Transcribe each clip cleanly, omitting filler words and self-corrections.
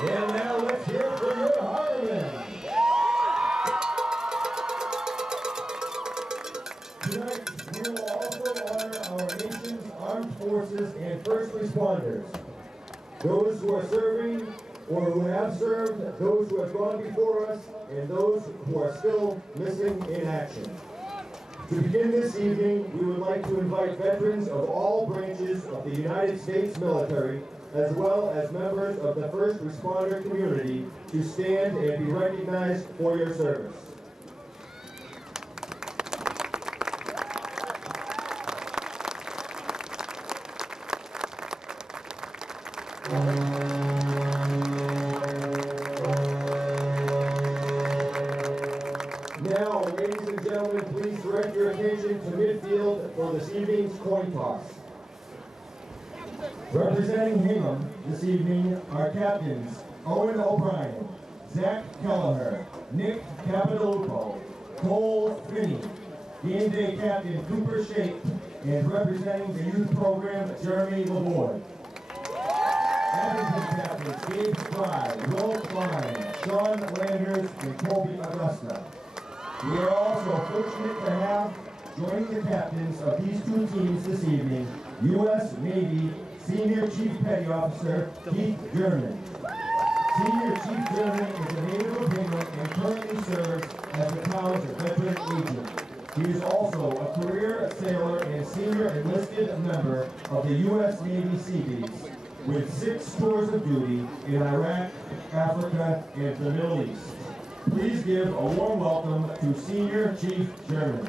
And now let's hear it for your Harlemen. Tonight, we will also honor our nation's armed forces and first responders. Those who are serving or who have served, those who have gone before us, and those who are still missing in action. To begin this evening, we would like to invite veterans of all branches of the United States military, as well as members of the first responder community, to stand and be recognized for your service. Now, ladies and gentlemen, please direct your attention to midfield for this evening's coin toss. Representing Hingham this evening are captains Owen O'Brien, Zach Kelleher, Nick Capodilupo, Cole Finney, game day captain Cooper Shape, and representing the youth program Jeremy LaVoy. Abington captains Gabe Fry, Will Klein, Sean Landers, and Colby Augusta. We are also fortunate to have joining the captains of these two teams this evening, U.S. Navy Senior Chief Petty Officer Keith German. Senior Chief German is a native of Hingham and currently serves as the town's veteran agent. He is also a career sailor and senior enlisted member of the U.S. Navy Seabees, with 6 tours of duty in Iraq, Africa, and the Middle East. Please give a warm welcome to Senior Chief German.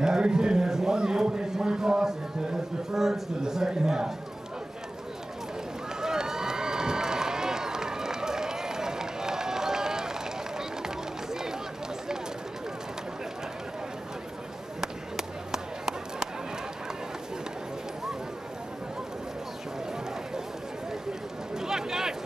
Abington has won the opening coin toss and has deferred to the second half. Good luck, guys!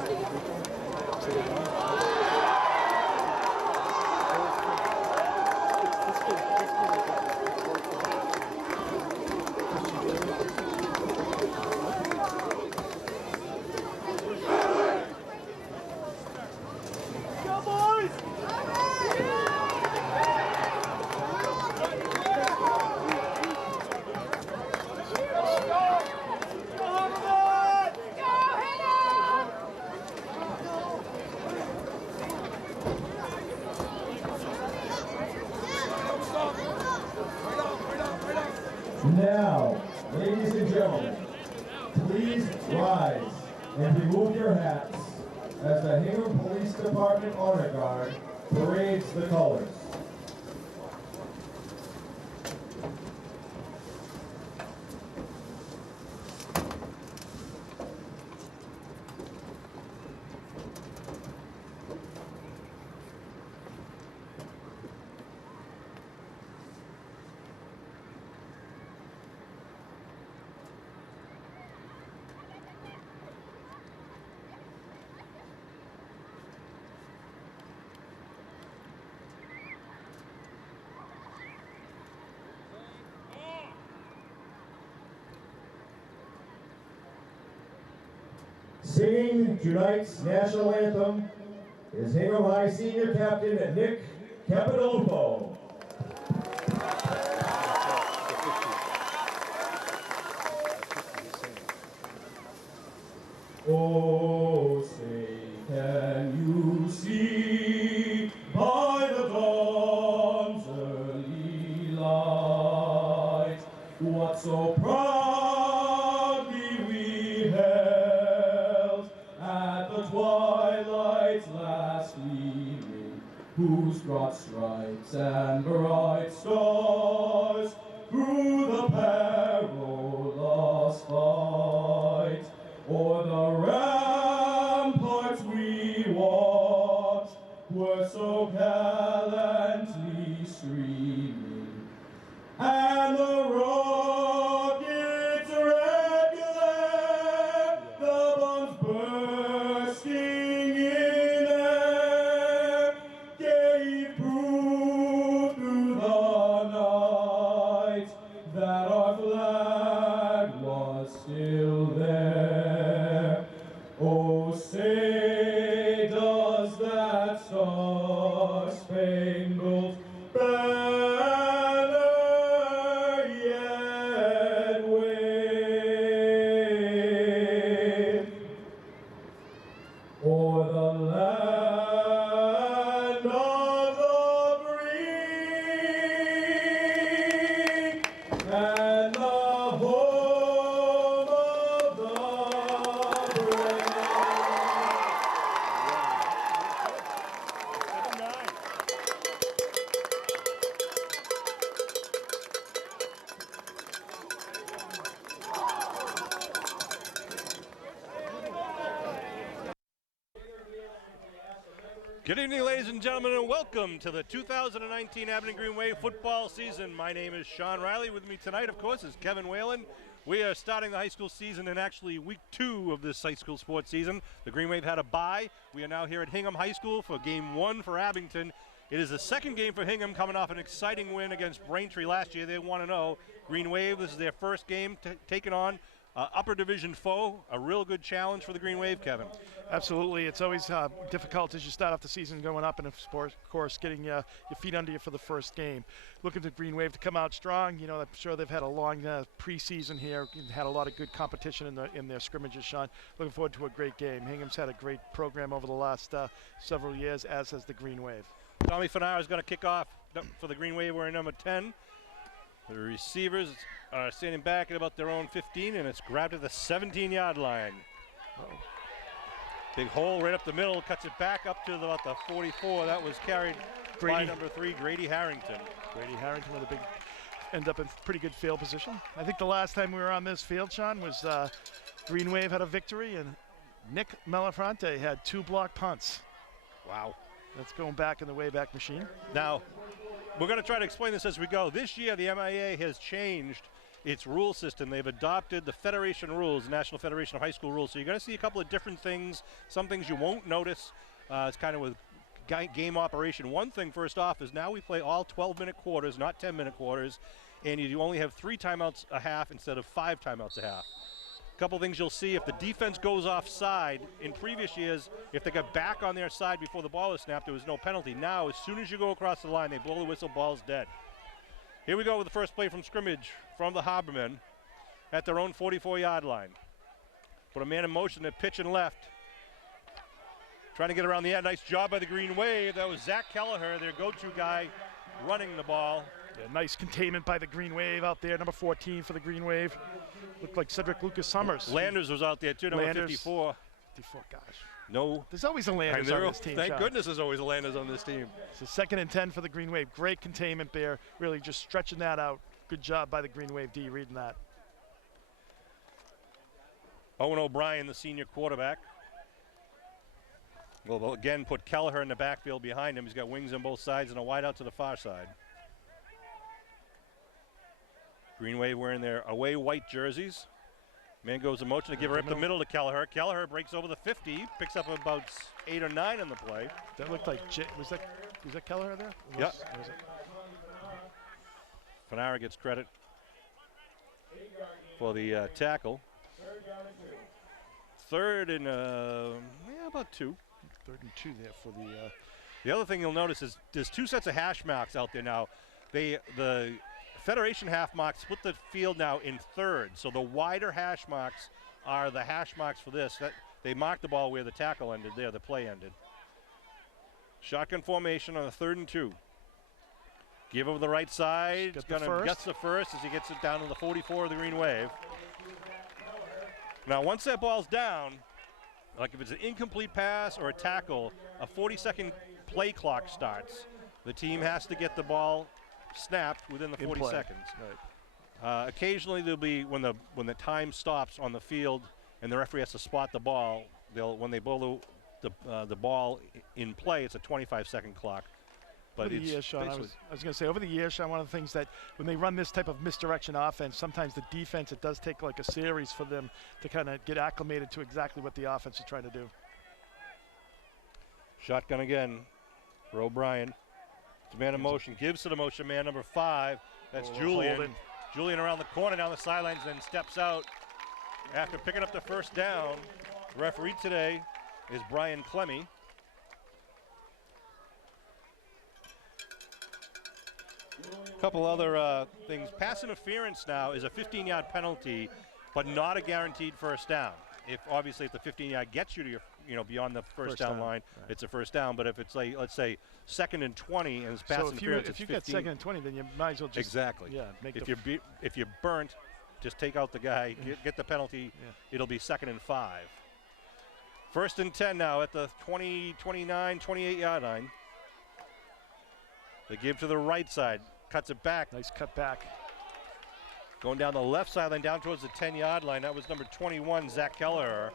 Now, ladies and gentlemen, please rise and remove your hats as the Hingham Police Department Honor Guard parades the colors. Singing tonight's national anthem is Hingham High Senior Captain Nick Capodilupo. Oh, say, can you see by the dawn's early light what so proudly we held at the twilight's last gleaming, whose broad stripes and bright stars through the perilous fight o'er the ramparts we watched were so gallantly streaming, and the rockets' red glare, the bombs bursting in air, gave proof through the night that our flag was still there. Oh, say does that star-spangled banner yet wave o'er the land of the free and the home of the brave. Good evening, ladies and gentlemen, and welcome to the 2019 Abington Green Wave football season. My name is Sean Riley. With me tonight, of course, is Kevin Whalen. We are starting the high school season in actually week 2 of this high school sports season. The Green Wave had a bye. We are now here at Hingham High School for game 1 for Abington. It is the second game for Hingham, coming off an exciting win against Braintree last year. They 1-0. Green Wave, this is their first game taking on upper division foe, a real good challenge for the Green Wave, Kevin. Absolutely. It's always difficult as you start off the season going up, and of course getting your feet under you for the first game. Looking to Green Wave to come out strong. You know, I'm sure they've had a long preseason here, and had a lot of good competition in their scrimmages, Sean. Looking forward to a great game. Hingham's had a great program over the last several years, as has the Green Wave. Tommy Fanara is going to kick off for the Green Wave wearing number 10. The receivers are standing back at about their own 15, and it's grabbed at the 17-yard line. Uh-oh. Big hole right up the middle, cuts it back up to about the 44. That was carried by number 3, Grady Harrington. Grady Harrington with a big, end up in pretty good field position. I think the last time we were on this field, Sean, was Green Wave had a victory, and Nick Melafronte had 2 block punts. Wow. That's going back in the Wayback Machine. Now, we're going to try to explain this as we go. This year, the MIA has changed its rule system. They've adopted the Federation rules, the National Federation of High School rules. So you're going to see a couple of different things, some things you won't notice. It's kind of with game operation. One thing, first off, is now we play all 12-minute quarters, not 10-minute quarters, and you only have 3 timeouts a half instead of 5 timeouts a half. A couple things you'll see: if the defense goes offside, in previous years, if they got back on their side before the ball was snapped, there was no penalty. Now, as soon as you go across the line, they blow the whistle, ball's dead. Here we go with the first play from scrimmage from the Harbormen at their own 44-yard line. Put a man in motion, they're pitching left. Trying to get around the end. Nice job by the Green Wave. That was Zach Kelleher, their go-to guy, running the ball. Yeah, nice containment by the Green Wave out there, number 14 for the Green Wave. Looked like Cedric Lucas Summers. Landers was out there too, number 54. 54, gosh. No. There's always a Landers on this team. Thank goodness there's always a Landers on this team. So 2nd and 10 for the Green Wave. Great containment there, really just stretching that out. Good job by the Green Wave D reading that. Owen O'Brien, the senior quarterback. Will again put Kelleher in the backfield behind him. He's got wings on both sides and a wide out to the far side. Green Wave wearing their away white jerseys. Man goes in motion to give her up the middle to Kelleher. Kelleher breaks over the 50, picks up about 8 or 9 on the play. That looked like, was that Kelleher there? Yep. Fanara gets credit for the tackle. 3rd and about 2. 3rd and 2 there for the. The other thing you'll notice is there's 2 sets of hash marks out there now. The Federation half marks split the field now in thirds, so the wider hash marks are the hash marks for this. They mark the ball where the tackle ended there, the play ended. Shotgun formation on a 3rd and 2. Give over the right side. Gets the first as he gets it down to the 44 of the Green Wave. Now, once that ball's down, like if it's an incomplete pass or a tackle, a 40-second play clock starts. The team has to get the ball snapped within the 40 seconds. Right. Occasionally there'll be when the time stops on the field and the referee has to spot the ball. When they blow the ball in play, it's a 25-second clock. But over the years, Sean, I was going to say, over the years, Sean, one of the things that when they run this type of misdirection offense, sometimes the defense, it does take like a series for them to kind of get acclimated to exactly what the offense is trying to do. Shotgun again for O'Brien. It's man in motion. Gives to the motion man, number 5. That's Julian. Holden. Julian around the corner, down the sidelines, then steps out after picking up the first down. The referee today is Brian Clemmy. A couple other things. Pass interference now is a 15-yard penalty, but not a guaranteed first down. Obviously if the 15-yard gets you to your, beyond the first down line, right, it's a first down. But if it's like, let's say, 2nd and 20 and it's pass interference, if you get 2nd and 20, then you might as well just make if you're burnt, just take out the guy, get the penalty. Yeah. It'll be 2nd and 5. 1st and 10 now at the 20, 29, 28-yard line. They give to the right side, cuts it back. Nice cut back. Going down the left sideline, down towards the 10-yard line. That was number 21, Zach Kelleher.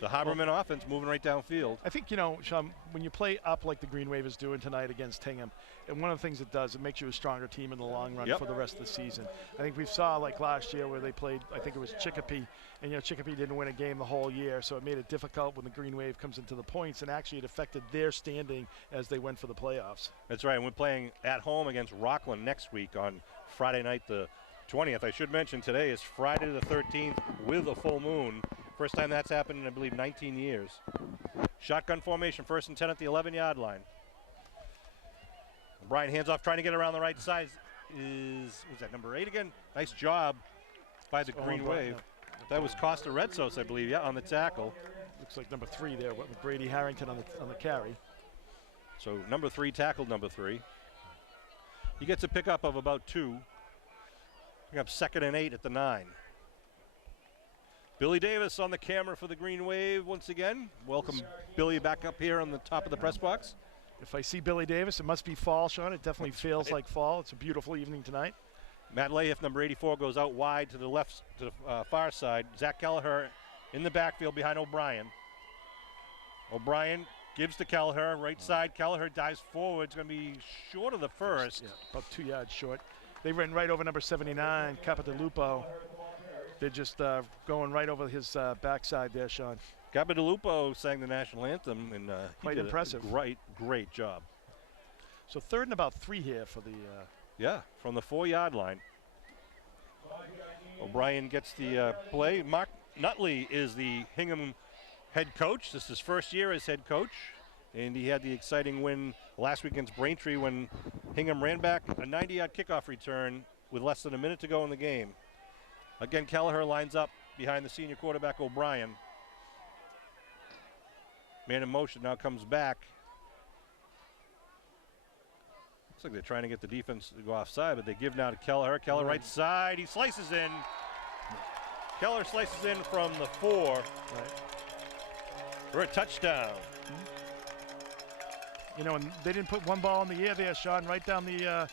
The Haberman offense moving right downfield. I think, Sean, when you play up like the Green Wave is doing tonight against Hingham, and one of the things it does, it makes you a stronger team in the long run for the rest of the season. I think we saw like last year where they played, I think it was Chicopee, and Chicopee didn't win a game the whole year, so it made it difficult when the Green Wave comes into the points, and actually it affected their standing as they went for the playoffs. That's right, and we're playing at home against Rockland next week on Friday night the 20th. I should mention today is Friday the 13th with a full moon. First time that's happened in, I believe, 19 years. Shotgun formation, 1st and 10 at the 11-yard line. Brian hands off, trying to get around the right side. Was that number 8 again? Nice job by the Green Wave. That was Costa Redsos, I believe, on the tackle. Looks like number 3 there with Brady Harrington on the carry. So number 3 tackled number 3. He gets a pickup of about 2. Pick up 2nd and 8 at the 9. Billy Davis on the camera for the Green Wave once again. Welcome Billy back up here on the top of the press box. If I see Billy Davis, it must be fall, Sean. It definitely feels like fall. It's a beautiful evening tonight. Matt Lahiff, number 84, goes out wide to the left, to the far side. Zach Kelleher in the backfield behind O'Brien. O'Brien gives to Kelleher, right side. Kelleher dives forward. It's going to be short of the first. Yeah, about 2 yards short. They ran right over number 79, Capodilupo. They're just going right over his backside there, Sean. Capodilupo sang the national anthem, and quite impressive. Great job. So 3rd and about 3 here for the. From the 4-yard line. O'Brien gets the play. Mark Nutley is the Hingham head coach. This is his first year as head coach, and he had the exciting win last week against Braintree when Hingham ran back a 90-yard kickoff return with less than a minute to go in the game. Again, Kelleher lines up behind the senior quarterback O'Brien. Man in motion now comes back. Looks like they're trying to get the defense to go offside, but they give now to Kelleher. Kelleher right side, he slices in. Kelleher slices in from the 4 for a touchdown. And they didn't put one ball in the air there, Sean, right down the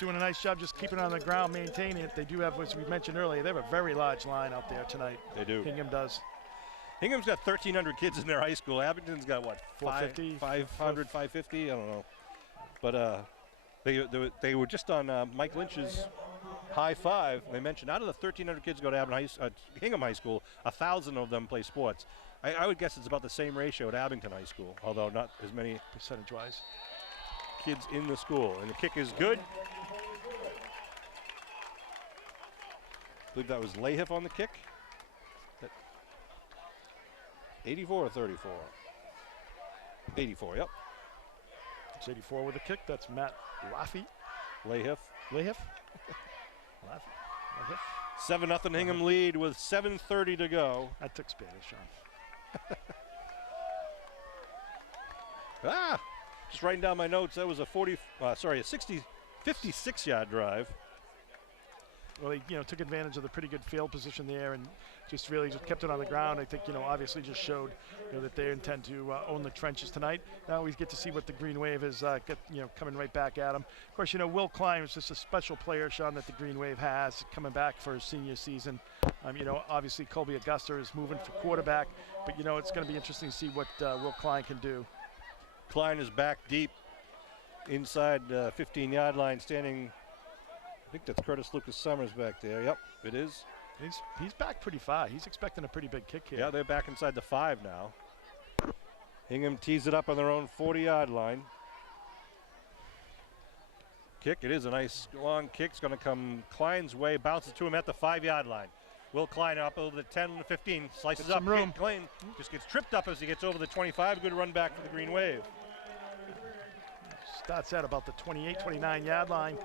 doing a nice job just keeping it on the ground, maintaining it. They do have, as we mentioned earlier, they have a very large line out there tonight. They do. Hingham does. Hingham's got 1,300 kids in their high school. Abington's got, what, 450? 500, 550? I don't know. But they were just on Mike Lynch's High Five. They mentioned out of the 1,300 kids who go to Hingham High School, 1,000 of them play sports. I would guess it's about the same ratio at Abington High School, although not as many percentage-wise kids in the school. And the kick is good. I believe that was Lahiff on the kick. 84 or 34? 84, yep. It's 84 with a kick. That's Matt Laffey. Lahiff. 7-0 Hingham lead with 7:30 to go. That took Spanish, Sean. Just writing down my notes. That was a 56-yard drive. Well, they took advantage of the pretty good field position there and just really just kept it on the ground. I think obviously just showed that they intend to own the trenches tonight. Now we get to see what the Green Wave is coming right back at them. Of course, Will Klein is just a special player, Sean, that the Green Wave has coming back for his senior season. Obviously Colby Augusta is moving for quarterback, but it's going to be interesting to see what Will Klein can do. Klein is back deep inside the 15-yard line, standing. I think that's Curtis Lucas Summers back there. Yep, it is. He's back pretty far. He's expecting a pretty big kick here. Yeah, they're back inside the 5 now. Hingham tees it up on their own 40-yard line. Kick, it is a nice long kick. It's going to come Klein's way, bounces to him at the 5-yard line. Will Klein up over the 10 and the 15, slices up. Room. Klein just gets tripped up as he gets over the 25. Good run back for the Green Wave. Starts at about the 28, 29-yard line.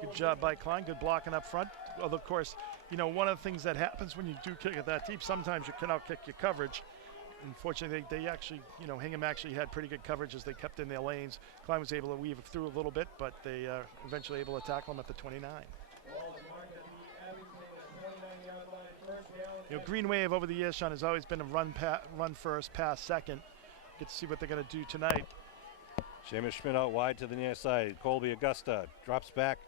Good job by Klein, good blocking up front. Although, of course, one of the things that happens when you do kick it that deep, sometimes you can out-kick your coverage. Unfortunately, they actually, Hingham actually had pretty good coverage as they kept in their lanes. Klein was able to weave through a little bit, but they eventually able to tackle him at the 29. Green Wave over the years, Sean, has always been a run first, pass second. Get to see what they're going to do tonight. Seamus Schmidt out wide to the near side. Colby Augusta drops back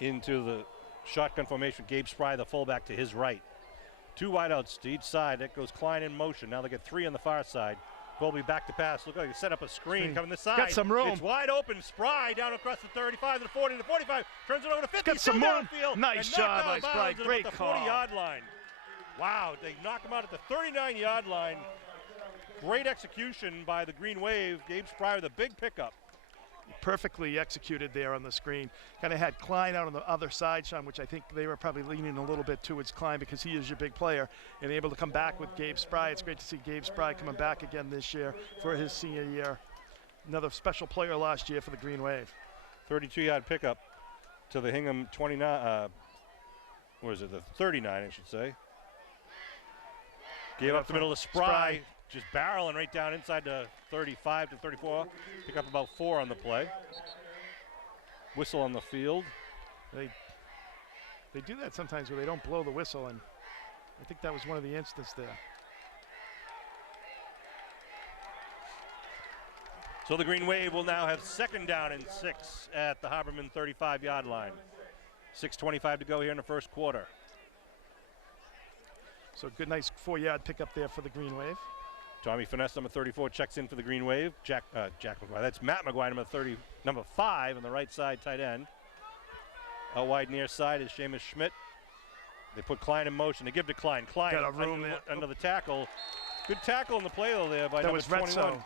into the shotgun formation. Gabe Spry, the fullback, to his right. 2 wideouts to each side. That goes Klein in motion. Now they get 3 on the far side. Colby back to pass. Look like he set up a screen coming this side. Got some room. It's wide open. Spry down across the 35 to the 40 to the 45. Turns it over to 50. Got some room. Downfield. Nice job by Spry. Great call. 40-yard line. Wow, they knock him out at the 39-yard line. Great execution by the Green Wave. Gabe Spry with a big pickup. Perfectly executed there on the screen. Kind of had Klein out on the other side, Sean, which I think they were probably leaning a little bit towards Klein because he is your big player, and able to come back with Gabe Spry. It's great to see Gabe Spry coming back again this year for his senior year. Another special player last year for the Green Wave. 32-yard pickup to the Hingham 29, what is it, the 39, I should say. Gave up the middle to Spry. Just barreling right down inside the 35 to 34. Pick up about 4 on the play. Whistle on the field. They do that sometimes where they don't blow the whistle, and I think that was one of the instances there. So the Green Wave will now have 2nd down and 6 at the Harborman 35-yard line. 6:25 to go here in the first quarter. So good, nice 4-yard pickup there for the Green Wave. Tommy Finesse, number 34, checks in for the Green Wave. Jack McGuire. That's Matt McGuire, number 5 on the right side, tight end. Out wide near side is Seamus Schmidt. They put Klein in motion. They give to Klein. Klein got a room under the tackle. Good tackle in the play though there by that number was 21. Retso.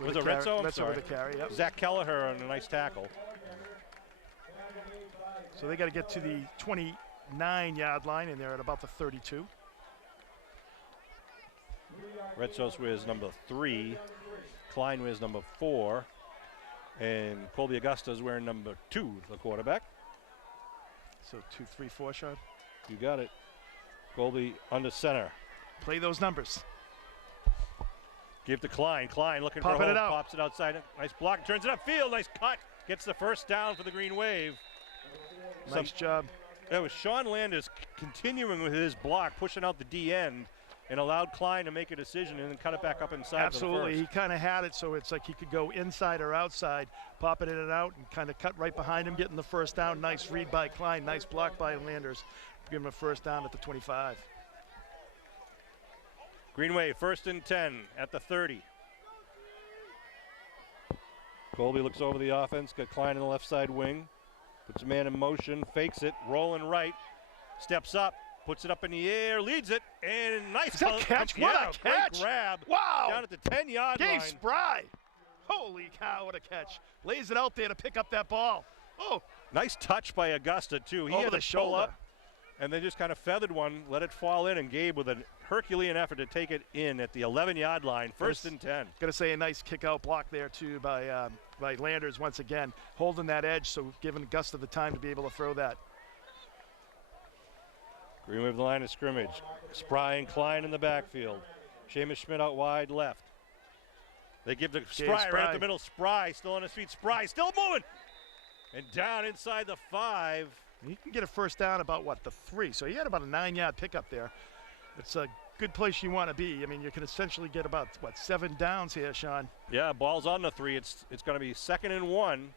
Was it Retso? I'm sorry. With the carry, yep. Zach Kelleher on a nice tackle. So they got to get to the 29-yard line, and they're at about the 32. Retsos wears number 3. Klein wears number 4. And Colby Augusta is wearing number 2, the quarterback. So 2, 3, 4, Sean. You got it. Colby under center. Play those numbers. Give to Klein. Klein looking for a hole. Pops it outside. Nice block. Turns it upfield. Nice cut. Gets the first down for the Green Wave. Nice job. That was Sean Landers continuing with his block, pushing out the D end, and allowed Klein to make a decision and then cut it back up inside. Absolutely. He kind of had it, so it's like he could go inside or outside, pop it in and out, and kind of cut right behind him, getting the first down. Nice read by Klein. Nice block by Landers. Give him a first down at the 25. Green Wave, 1st and 10 at the 30. Colby looks over the offense, got Klein in the left side wing, puts a man in motion, fakes it, rolling right, steps up, puts it up in the air, leads it, and nice catch. What a catch. Great grab. Wow. Down at the 10-yard line. Gabe Spry. Holy cow, what a catch. Lays it out there to pick up that ball. Oh. Nice touch by Augusta, too. He over had the to shoulder. pull up, and they just kind of feathered one, let it fall in, and Gabe with a Herculean effort to take it in at the 11-yard line, 1st and 10. Got to say a nice kick-out block there, too, by Landers once again, holding that edge, so giving Augusta the time to be able to throw that. Green Wave the line of scrimmage. Spry and Klein in the backfield. Seamus Schmidt out wide left. They give to Spry right at the middle. Spry still on his feet. Spry still moving. And down inside the 5. He can get a first down about, what, the 3. So he had about a 9-yard pickup there. It's a good place you want to be. I mean, you can essentially get about, what, 7 downs here, Sean. Yeah, ball's on the 3. It's going to be 2nd and 1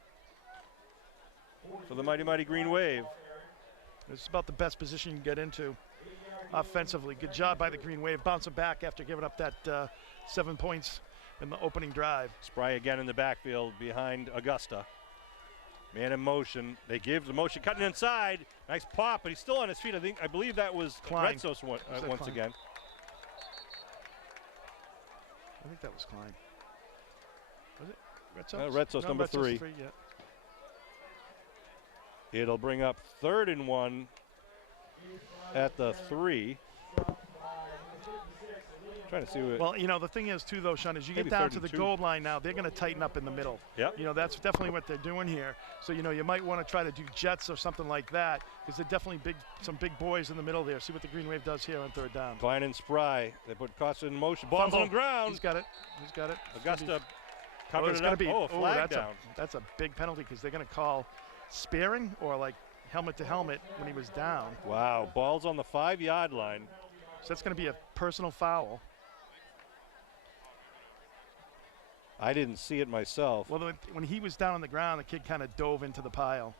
for the mighty Green Wave. It's about the best position you can get into offensively. Good job by the Green Wave, bouncing back after giving up that 7 points in the opening drive. Spry again in the backfield behind Augusta. Man in motion. They give the motion, cutting inside. Nice pop, but he's still on his feet. I believe that was Retzos once again. I think that was Klein. Was it Retzos? Retzos, no, number Retzos 3. Yeah. It'll bring up 3rd and 1 at the 3. Trying to see what. Well, you know, the thing is, too, though, Sean, as you get Maybe down 3rd to the and 2. goal line now, they're going to tighten up in the middle. Yep. You know, that's definitely what they're doing here. So, you know, you might want to try to do jets or something like that because they're definitely some big boys in the middle there. See what the Green Wave does here on 3rd down. Klein and Spry. They put Costa in motion. Ball's on the ground. He's got it. He's got it. Augusta covered it's it up. gonna be, Flag down. That's a big penalty because they're going to call sparing or like helmet to helmet when he was down. Wow, ball's on the 5-yard line. So that's going to be a personal foul. I didn't see it myself. Well, when he was down on the ground, the kid kind of dove into the pile.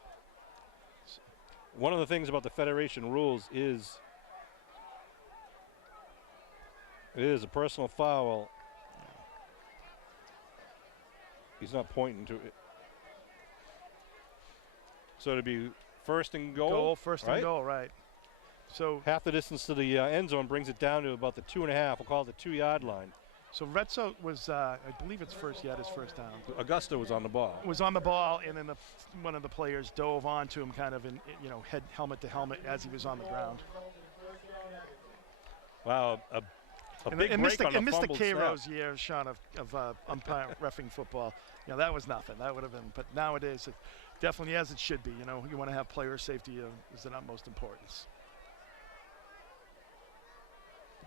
One of the things about the Federation rules is it is a personal foul. He's not pointing to it. So to be 1st and goal. First and goal, right. So half the distance to the end zone brings it down to about the 2.5. We'll call it the 2-yard line. So Retzo was, I believe it's first down. Augusta was on the ball. Was on the ball, and then one of the players dove onto him, kind of in, you know, helmet to helmet as he was on the ground. Wow, a big break on the Mr. fumbled Cairo's snap. year, Sean, of umpire reffing football. You know, that was nothing. That would have been. But nowadays, it definitely as it should be. You know, you want to have player safety is the utmost importance.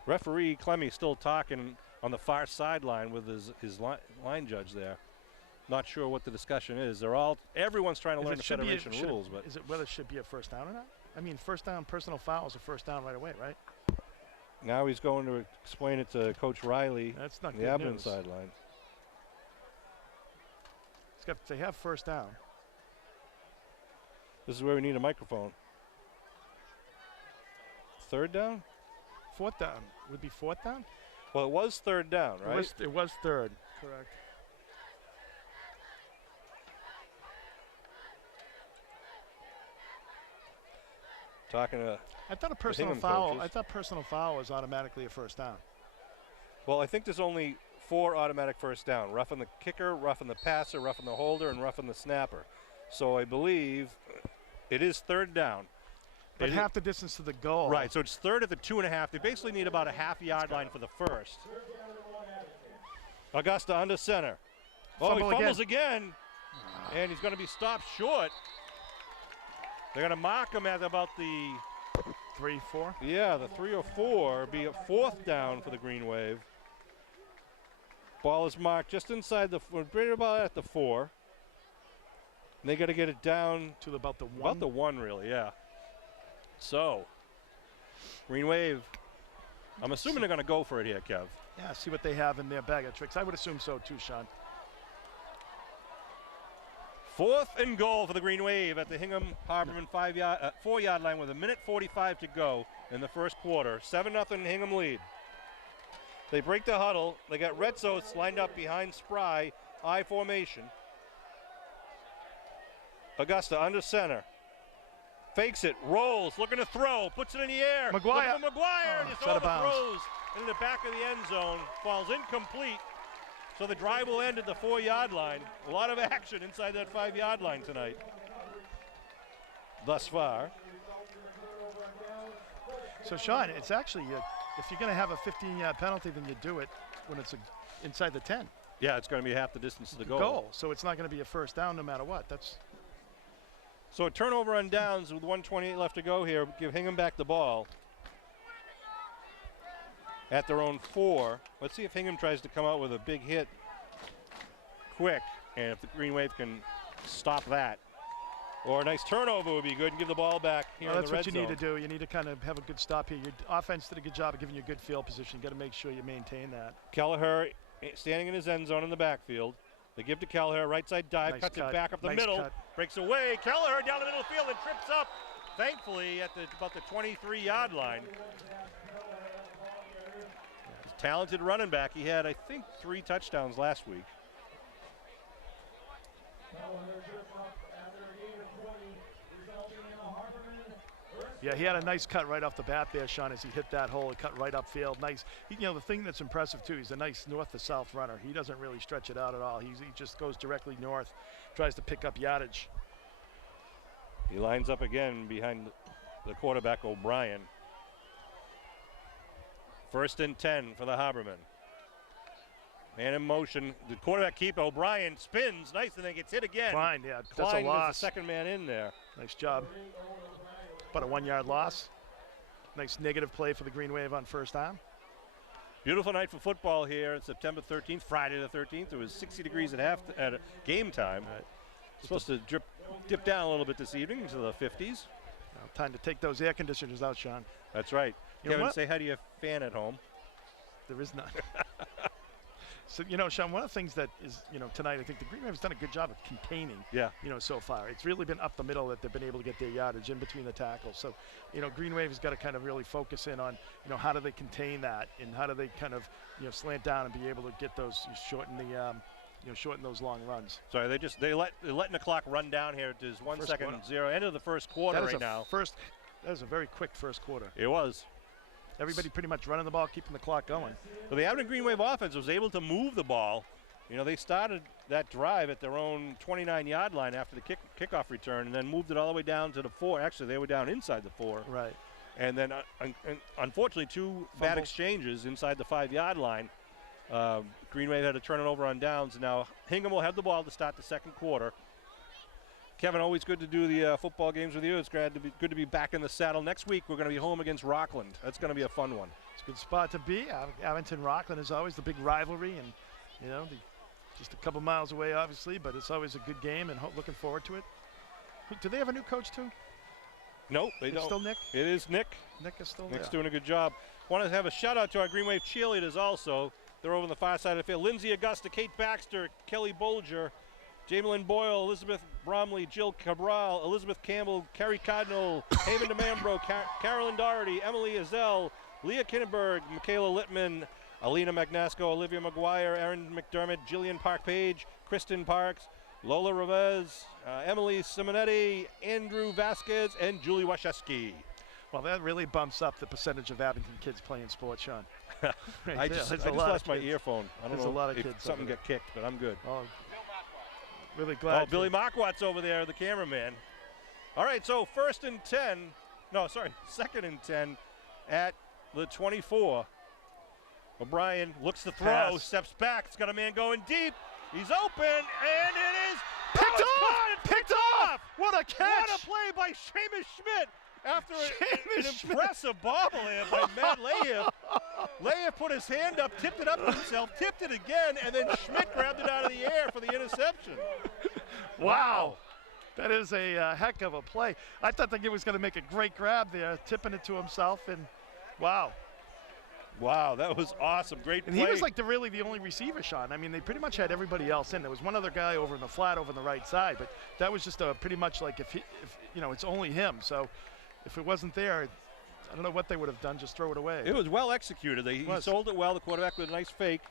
Referee Clemmy still talking on the far sideline with his line judge there. Not sure what the discussion is. Everyone's trying to learn the Federation rules, but is it whether it should be a first down or not? I mean, first down, personal foul is a first down right away, right? now he's going to explain it to Coach Riley. That's not on the good Abington news. sideline. They have first down. This is where we need a microphone. 3rd down? 4th down. Would be 4th down? Well, it was 3rd down, right? It was 3rd. Correct. Talking to. I thought a personal Hingham foul. coaches. I thought personal foul was automatically a first down. Well, I think there's only 4 automatic first down. Roughing the kicker, roughing the passer, roughing the holder, and roughing the snapper. So I believe it is 3rd down. But half the distance to the goal. Right, so it's 3rd at the 2.5. They basically need about a half-yard line for the first. Augusta under center. Oh, he fumbles again. And he's going to be stopped short. They're going to mark him at about the 3, 4. Yeah, the 3 or 4. Be a 4th down for the Green Wave. Ball is marked just inside the, right about at the 4. And they got to get it down to about the 1. About the 1, really, yeah. So, Green Wave, I'm assuming they're going to go for it here, Kev. Yeah, see what they have in their bag of tricks. I would assume so too, Sean. 4th and goal for the Green Wave at the Hingham Harborman 4-yard line with 1:45 to go in the first quarter. 7-0 Hingham lead. They break the huddle. They got Retzos lined up behind Spry, I formation. Augusta under center. Fakes it, rolls, looking to throw, puts it in the air. McGuire. McGuire just out of bounds. overthrows into the back of the end zone. Falls incomplete. So the drive will end at the 4-yard line. A lot of action inside that 5-yard line tonight. Thus far. So, Sean, it's actually, if you're going to have a 15-yard penalty, then you do it when it's inside the 10. Yeah, it's going to be half the distance to the goal. So it's not going to be a first down no matter what. So a turnover on downs with 1:28 left to go here. Give Hingham back the ball at their own 4. Let's see if Hingham tries to come out with a big hit quick, and if the Green Wave can stop that. Or a nice turnover would be good and give the ball back here in the red zone. That's what you need to do. You need to kind of have a good stop here. Your offense did a good job of giving you a good field position. You got to make sure you maintain that. Kelleher standing in his end zone in the backfield. They give to Kelleher, right side dive, Nice cuts cut. it back up the Nice middle, cut. breaks away. Kelleher down the middle of the field and trips up, thankfully, at about the 23-yard line. He's a talented running back. He had, I think, 3 touchdowns last week. Yeah, he had a nice cut right off the bat there, Sean, as he hit that hole. He cut right upfield. Nice. The thing that's impressive, too, he's a nice north to south runner. He doesn't really stretch it out at all. He just goes directly north, tries to pick up yardage. He lines up again behind the quarterback, O'Brien. 1st and 10 for the Haberman. Man in motion. The quarterback keeper, O'Brien, spins. Nice, and then gets hit again. Klein, yeah, that's a Klein was loss. the second man in there. Nice job. About a 1-yard loss. Nice negative play for the Green Wave on first down. Beautiful night for football here on September 13th, Friday the 13th. It was 60 degrees at game time. Right. Supposed to dip down a little bit this evening to the 50s. Now, time to take those air conditioners out, Sean. That's right. You know Kevin, what? say hi to your fan at home. There is none. So, Sean, one of the things that is, tonight, I think the Green Wave has done a good job of containing, so far. It's really been up the middle that they've been able to get their yardage in between the tackles. So, Green Wave has got to kind of really focus in on, how do they contain that and how do they kind of, slant down and be able to get those, shorten those long runs. Sorry, they're letting the clock run down here. It is 1 second quarter. 0. End of the first quarter right now. That was a very quick first quarter. It was. Everybody pretty much running the ball, keeping the clock going. So the Abington Green Wave offense was able to move the ball. They started that drive at their own 29-yard line after the kickoff return and then moved it all the way down to the 4. Actually, they were down inside the 4. Right. And then, unfortunately, 2 bad exchanges inside the 5-yard line. Green Wave had to turn it over on downs. Now, Hingham will have the ball to start the second quarter. Kevin, always good to do the football games with you. It's good to be back in the saddle. Next week, we're going to be home against Rockland. That's going to be a fun one. It's a good spot to be. Abington Rockland is always the big rivalry, and just a couple miles away, obviously, but it's always a good game, and looking forward to it. Do they have a new coach too? No, they don't. Still Nick? It is Nick. Nick is still Nick's there. doing a good job. Want to have a shout out to our Green Wave cheerleaders also. They're over on the far side of the field. Lindsay Augusta, Kate Baxter, Kelly Bolger, Jamelyn Boyle, Elizabeth Bromley, Jill Cabral, Elizabeth Campbell, Carrie Cardinal, Haven DeMambro, Carolyn Doherty, Emily Azell, Leah Kinneberg, Michaela Littman, Alina Magnasco, Olivia McGuire, Erin McDermott, Jillian Park-Page, Kristen Parks, Lola Revez, Emily Simonetti, Andrew Vasquez, and Julie Waszewski. Well, that really bumps up the percentage of Abington kids playing sports, Sean. I just lost my earphone. I don't know if something got kicked, but I'm good. Oh, really glad. Oh, Billy Marquardt's over there, the cameraman. All right, so 2nd and 10 at the 24. O'Brien looks to throw, Pass. steps back. It's got a man going deep. He's open, and it is picked off! Picked off! What a catch! What a play by Seamus Schmidt after an impressive bobblehead by Matt Leahiff. Leahiff put his hand up, tipped it up to himself, tipped it again, and then Schmidt grabbed it out of the air for the interception. Wow. That is a heck of a play. I thought the kid was going to make a great grab there, tipping it to himself, and wow. Wow, that was awesome. Great play. And he was like really the only receiver, Sean. I mean, they pretty much had everybody else in. There was one other guy over in the flat over on the right side, but that was just pretty much like if it's only him. So if it wasn't there, I don't know what they would have done, just throw it away. It was well executed. He sold it well. The quarterback with a nice fake.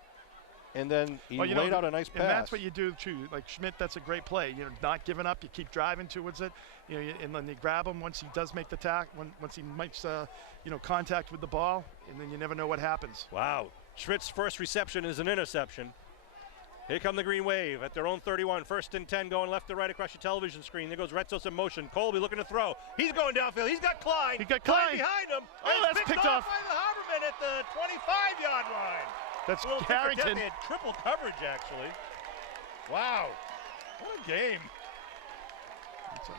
And then he laid out a nice pass. And that's what you do, too. Like Schmidt, that's a great play. Not giving up. You keep driving towards it. And then you grab him once he does make the once he makes, contact with the ball. And then you never know what happens. Wow. Schmidt's first reception is an interception. Here come the Green Wave at their own 31. 1st and 10 going left to right across your television screen. There goes Retzos in motion. Colby looking to throw. He's going downfield. He's got Klein. Klein behind him. Oh, that's picked off by the Haberman at the 25-yard line. That's They Carrington. had triple coverage, actually. Wow. What a game. It's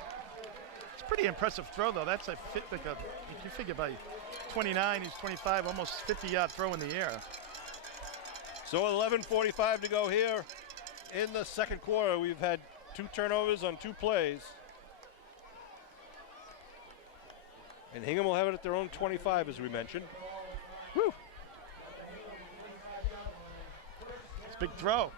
a pretty impressive throw, though. That's if you figure by 29, he's 25, almost 50-yard throw in the air. So 11:45 to go here in the second quarter. We've had 2 turnovers on 2 plays. And Hingham will have it at their own 25, as we mentioned. Woo. It's a big throw.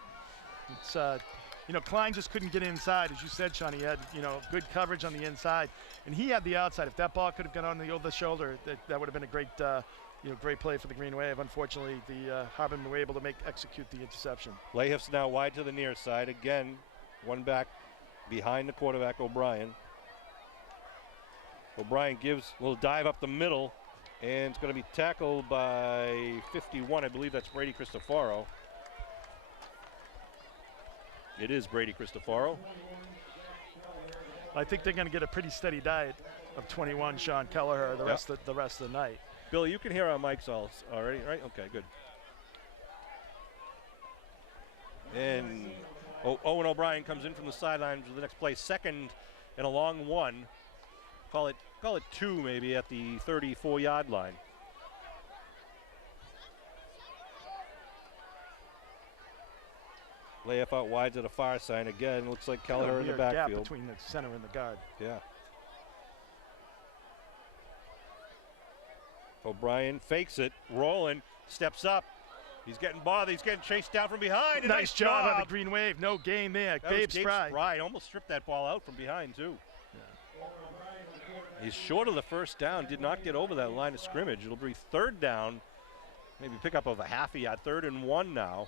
It's, you know, Klein just couldn't get inside. As you said, Sean, he had, you know, good coverage on the inside. And he had the outside. If that ball could have gone on the over the shoulder, that would have been a great, you know, great play for the Green Wave. Unfortunately, the Harbin were able to execute the interception. Layhoff's now wide to the near side. Again, one back behind the quarterback, O'Brien. O'Brien gives a little dive up the middle, and it's going to be tackled by 51. I believe that's Brady Cristofaro. It is Brady Cristofaro. I think they're going to get a pretty steady diet of 21, Sean Kelleher, the rest of the night. Billy, you can hear our mics already, right? Okay, good. And Owen O'Brien comes in from the sidelines for the next play. Second and a long one. Call it 2 maybe at the 34-yard line. Layup out wide to the far side. Again, looks like Kelleher in the backfield. Gap between the center and the guard. Yeah. O'Brien fakes it, rolling, steps up. He's getting bothered. He's getting chased down from behind. Nice job by the Green Wave. No gain there. Gabe Spry. Almost stripped that ball out from behind, too. Yeah. He's short of the first down. Did not get over that line of scrimmage. It'll be third down. Maybe pick up of a half a yard. 3rd and 1 now.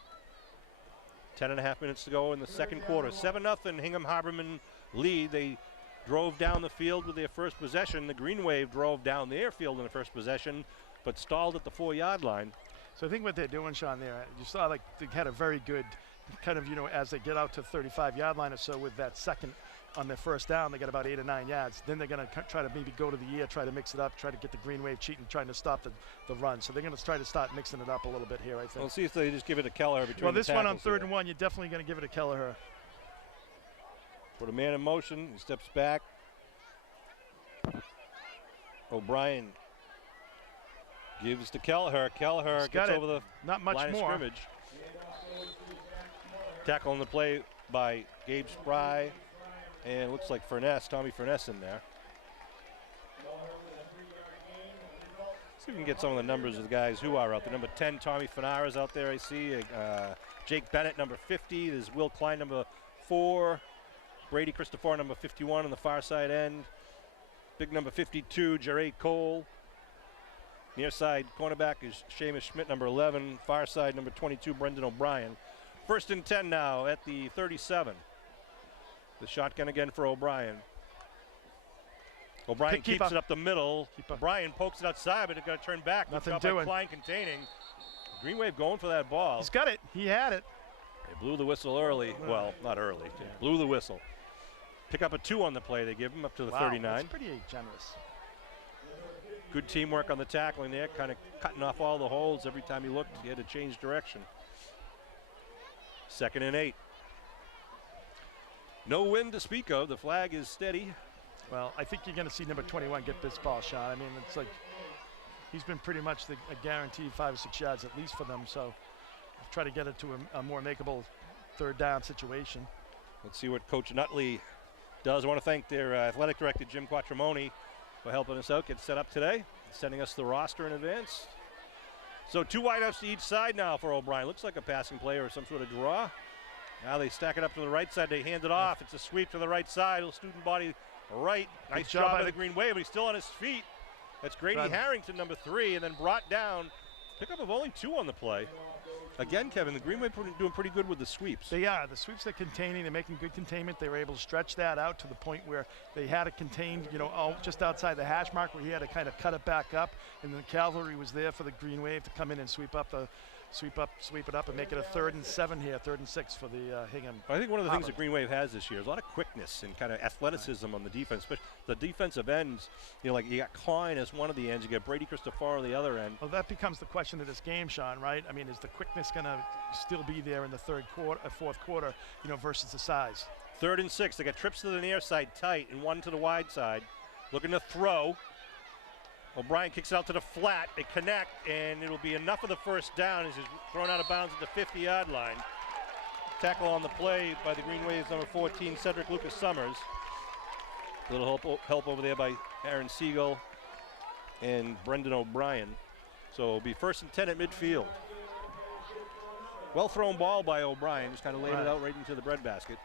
10.5 minutes to go in the second quarter. 7-0 Hingham Harborman lead. They drove down the field with their first possession. The Green Wave drove down their field in the first possession, but stalled at the 4-yard line. So I think what they're doing, Sean, there, you saw like they had a very good kind of, you know, as they get out to the 35-yard line or so with that second on their first down, they got about 8 or 9 yards. Then they're going to try to maybe go to the air, try to mix it up, try to get the Green Wave cheating, trying to stop the run. So they're going to try to start mixing it up a little bit here, I think. We'll see if they just give it to Kelleher between Well, this one on 3rd here. and 1, you're definitely going to give it to Kelleher. Put a man in motion. He steps back. O'Brien gives to Kelleher. Kelleher gets over the line of scrimmage. Tackle on the play by Gabe Spry. And looks like Tommy Furness in there. See if we can get some of the numbers of the guys who are out there. Number 10, Tommy Fanara is out there, I see. Jake Bennett, number 50. There's Will Klein, number 4. Brady Cristofaro, number 51 on the far side end. Big number 52, Jerry Cole. Near side cornerback is Seamus Schmidt, number 11. Far side, number 22, Brendan O'Brien. 1st and 10 now at the 37. The shotgun again for O'Brien. O'Brien keeps it up the middle. O'Brien pokes it outside, but it's going to turn back. Nothing doing. Klein containing. Green Wave going for that ball. He's got it. He had it. They blew the whistle early. Well, not early. Yeah. Blew the whistle. Pick up a 2 on the play. They give him up to the 39. That's pretty generous. Good teamwork on the tackling there, kind of cutting off all the holes. Every time he looked, he had to change direction. 2nd and 8. No wind to speak of. The flag is steady. Well, I think you're going to see number 21 get this ball shot. I mean, it's like he's been pretty much a guaranteed 5 or 6 yards at least for them. So try to get it to a more makeable 3rd down situation. Let's see what Coach Nutley does. I want to thank their athletic director, Jim Quattromoni, for helping us out get set up today, sending us the roster in advance. So 2 wideouts to each side now for O'Brien. Looks like a passing play or some sort of draw. Now they stack it up to the right side. They hand it off. It's a sweep to the right side. Little student body right. Nice job by the Green Wave, but he's still on his feet. That's Grady Harrington, number 3, and then brought down. Pickup of only 2 on the play. Again, Kevin, the Green Wave doing pretty good with the sweeps. They are. The sweeps they're containing, they're making good containment. They were able to stretch that out to the point where they had it contained, you know, just outside the hash mark where he had to kind of cut it back up. And then the cavalry was there for the Green Wave to come in and sweep it up and make it a 3rd and 7 here, 3rd and 6 for the Hingham. I think one of the things that Green Wave has this year is a lot of quickness and kind of athleticism on the defense. But the defensive ends, you know, like you got Klein as one of the ends, you got Brady Cristofaro on the other end. Well, that becomes the question of this game, Sean, right? I mean, is the quickness going to still be there in the 4th quarter, you know, versus the size? 3rd and 6. They got trips to the near side tight and 1 to the wide side. Looking to throw. O'Brien kicks it out to the flat. They connect, and it'll be enough of the first down as he's thrown out of bounds at the 50-yard line. Tackle on the play by the Green Waves, number 14, Cedric Lucas Summers. A little help over there by Aaron Siegel. and Brendan O'Brien. So it'll be 1st and 10 at midfield. Well thrown ball by O'Brien, just kind of laid it out right into the breadbasket.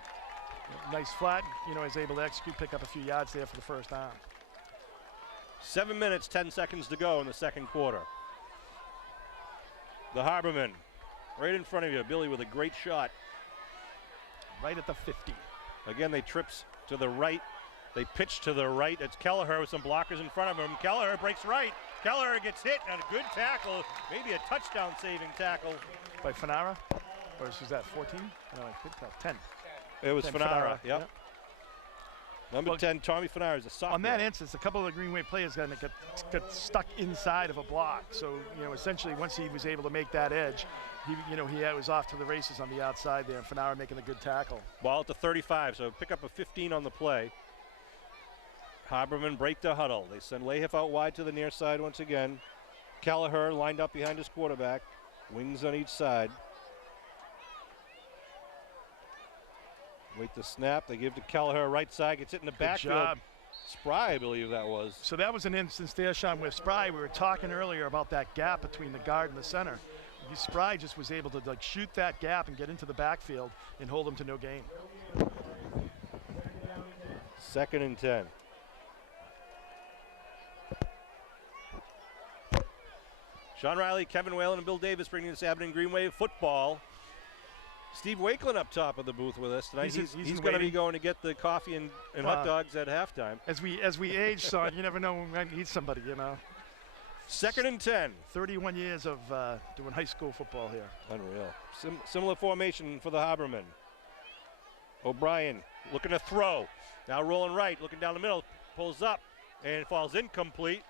Nice flat, is able to execute, pick up a few yards there for the first down. 7 minutes, 10 seconds to go in the second quarter. The Harbormen, right in front of you. Billy with a great shot. Right at the 50. Again, they trips to the right. They pitch to the right. It's Kelleher with some blockers in front of him. Kelleher breaks right. Kelleher gets hit on a good tackle, maybe a touchdown-saving tackle. By Fanara? Or was that 14? No, I think that 10. It was Fanara, yep. Yeah. Number 10, Tommy Fanara is a sophomore. On that instance, a couple of the Green Wave players got stuck inside of a block. So, essentially once he was able to make that edge, he was off to the races on the outside there, and Fanara making a good tackle. Ball at the 35, so pick up a 15 on the play. Harbormen break the huddle. They send Lahiff out wide to the near side once again. Kelleher lined up behind his quarterback. Wings on each side. Wait the snap. They give to Kelleher, right side. Gets it in the backfield. Job. Spry, I believe that was. So that was an instance there, Sean, with Spry. We were talking earlier about that gap between the guard and the center. Spry just was able to shoot that gap and get into the backfield and hold him to no gain. 2nd and 10. Sean Riley, Kevin Whalen, and Bill Davis bringing this Abington Green Wave football. Steve Wakeland up top of the booth with us tonight. He's going to be going to get the coffee and hot dogs at halftime. As we age, Sean, you never know when we might need somebody, 2nd and 10. 31 years of doing high school football here. Unreal. Similar formation for the Harbormen. O'Brien looking to throw. Now rolling right, looking down the middle, pulls up, and falls incomplete.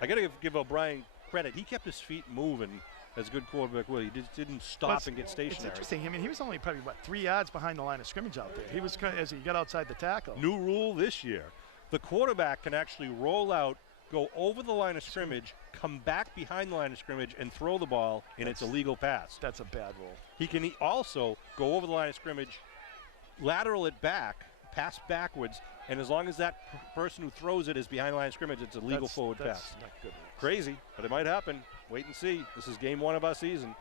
I got to give O'Brien credit. He kept his feet moving as a good quarterback will. He didn't stop and get stationary. It's interesting. I mean, he was only probably, 3 yards behind the line of scrimmage out there. He was as he got outside the tackle. New rule this year. The quarterback can actually roll out, go over the line of scrimmage, come back behind the line of scrimmage, and throw the ball, and it's a legal pass. That's a bad rule. He can also go over the line of scrimmage, lateral it back, pass backwards, and as long as that person who throws it is behind the line of scrimmage, it's a legal forward pass. Not good. Crazy, but it might happen. Wait and see. This is game 1 of our season.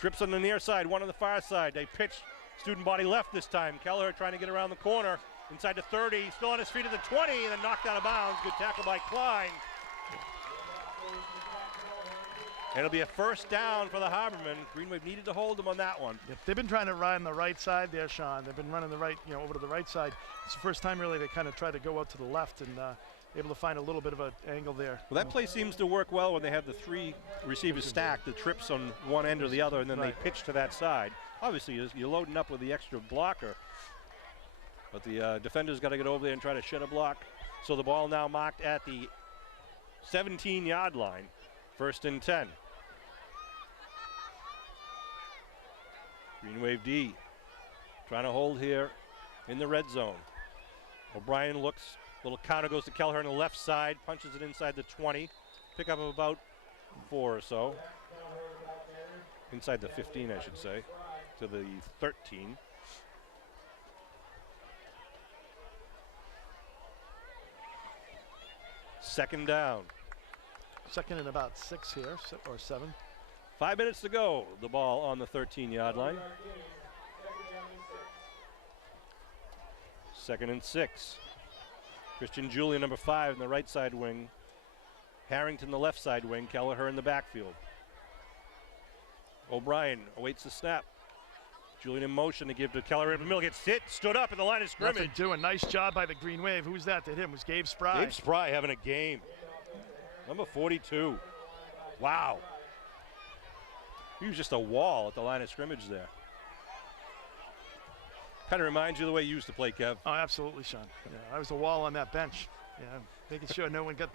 Trips on the near side, one on the far side. They pitch student body left this time. Kelleher trying to get around the corner. Inside the 30, still on his feet at the 20, and then knocked out of bounds. Good tackle by Klein. And it'll be a first down for the Harbormen. Green Wave needed to hold them on that one. Yep, they've been trying to run the right side there, Sean. They've been running the right, over to the right side. It's the first time really they kind of try to go out to the left and able to find a little bit of an angle there. Well, that play seems to work well when they have the 3 receivers stacked, the trips on one end or the other, and then they pitch to that side. Obviously, you're loading up with the extra blocker, but the defender's got to get over there and try to shed a block. So the ball now marked at the 17-yard line, 1st and 10. Green Wave D trying to hold here in the red zone. O'Brien looks, little counter goes to Kelleher on the left side, punches it inside the 20. Pick up of about 4 or so. Inside the 15, I should say, to the 13. Second down. Second and about 6 here, or 7. 5 minutes to go. The ball on the 13-yard line. 2nd and 6. Christian Julian, number 5, in the right side wing. Harrington, the left side wing. Kelleher in the backfield. O'Brien awaits the snap. Julian in motion to give to Kelleher in the middle. Gets hit, stood up in the line of scrimmage. Nothing doing. Nice job by the Green Wave. Who's that to him? It was Gabe Spry. Gabe Spry having a game. Number 42. Wow. He was just a wall at the line of scrimmage there. Kind of reminds you of the way you used to play, Kev. Oh, absolutely, Sean. Yeah, I was a wall on that bench. Yeah, making sure no one got,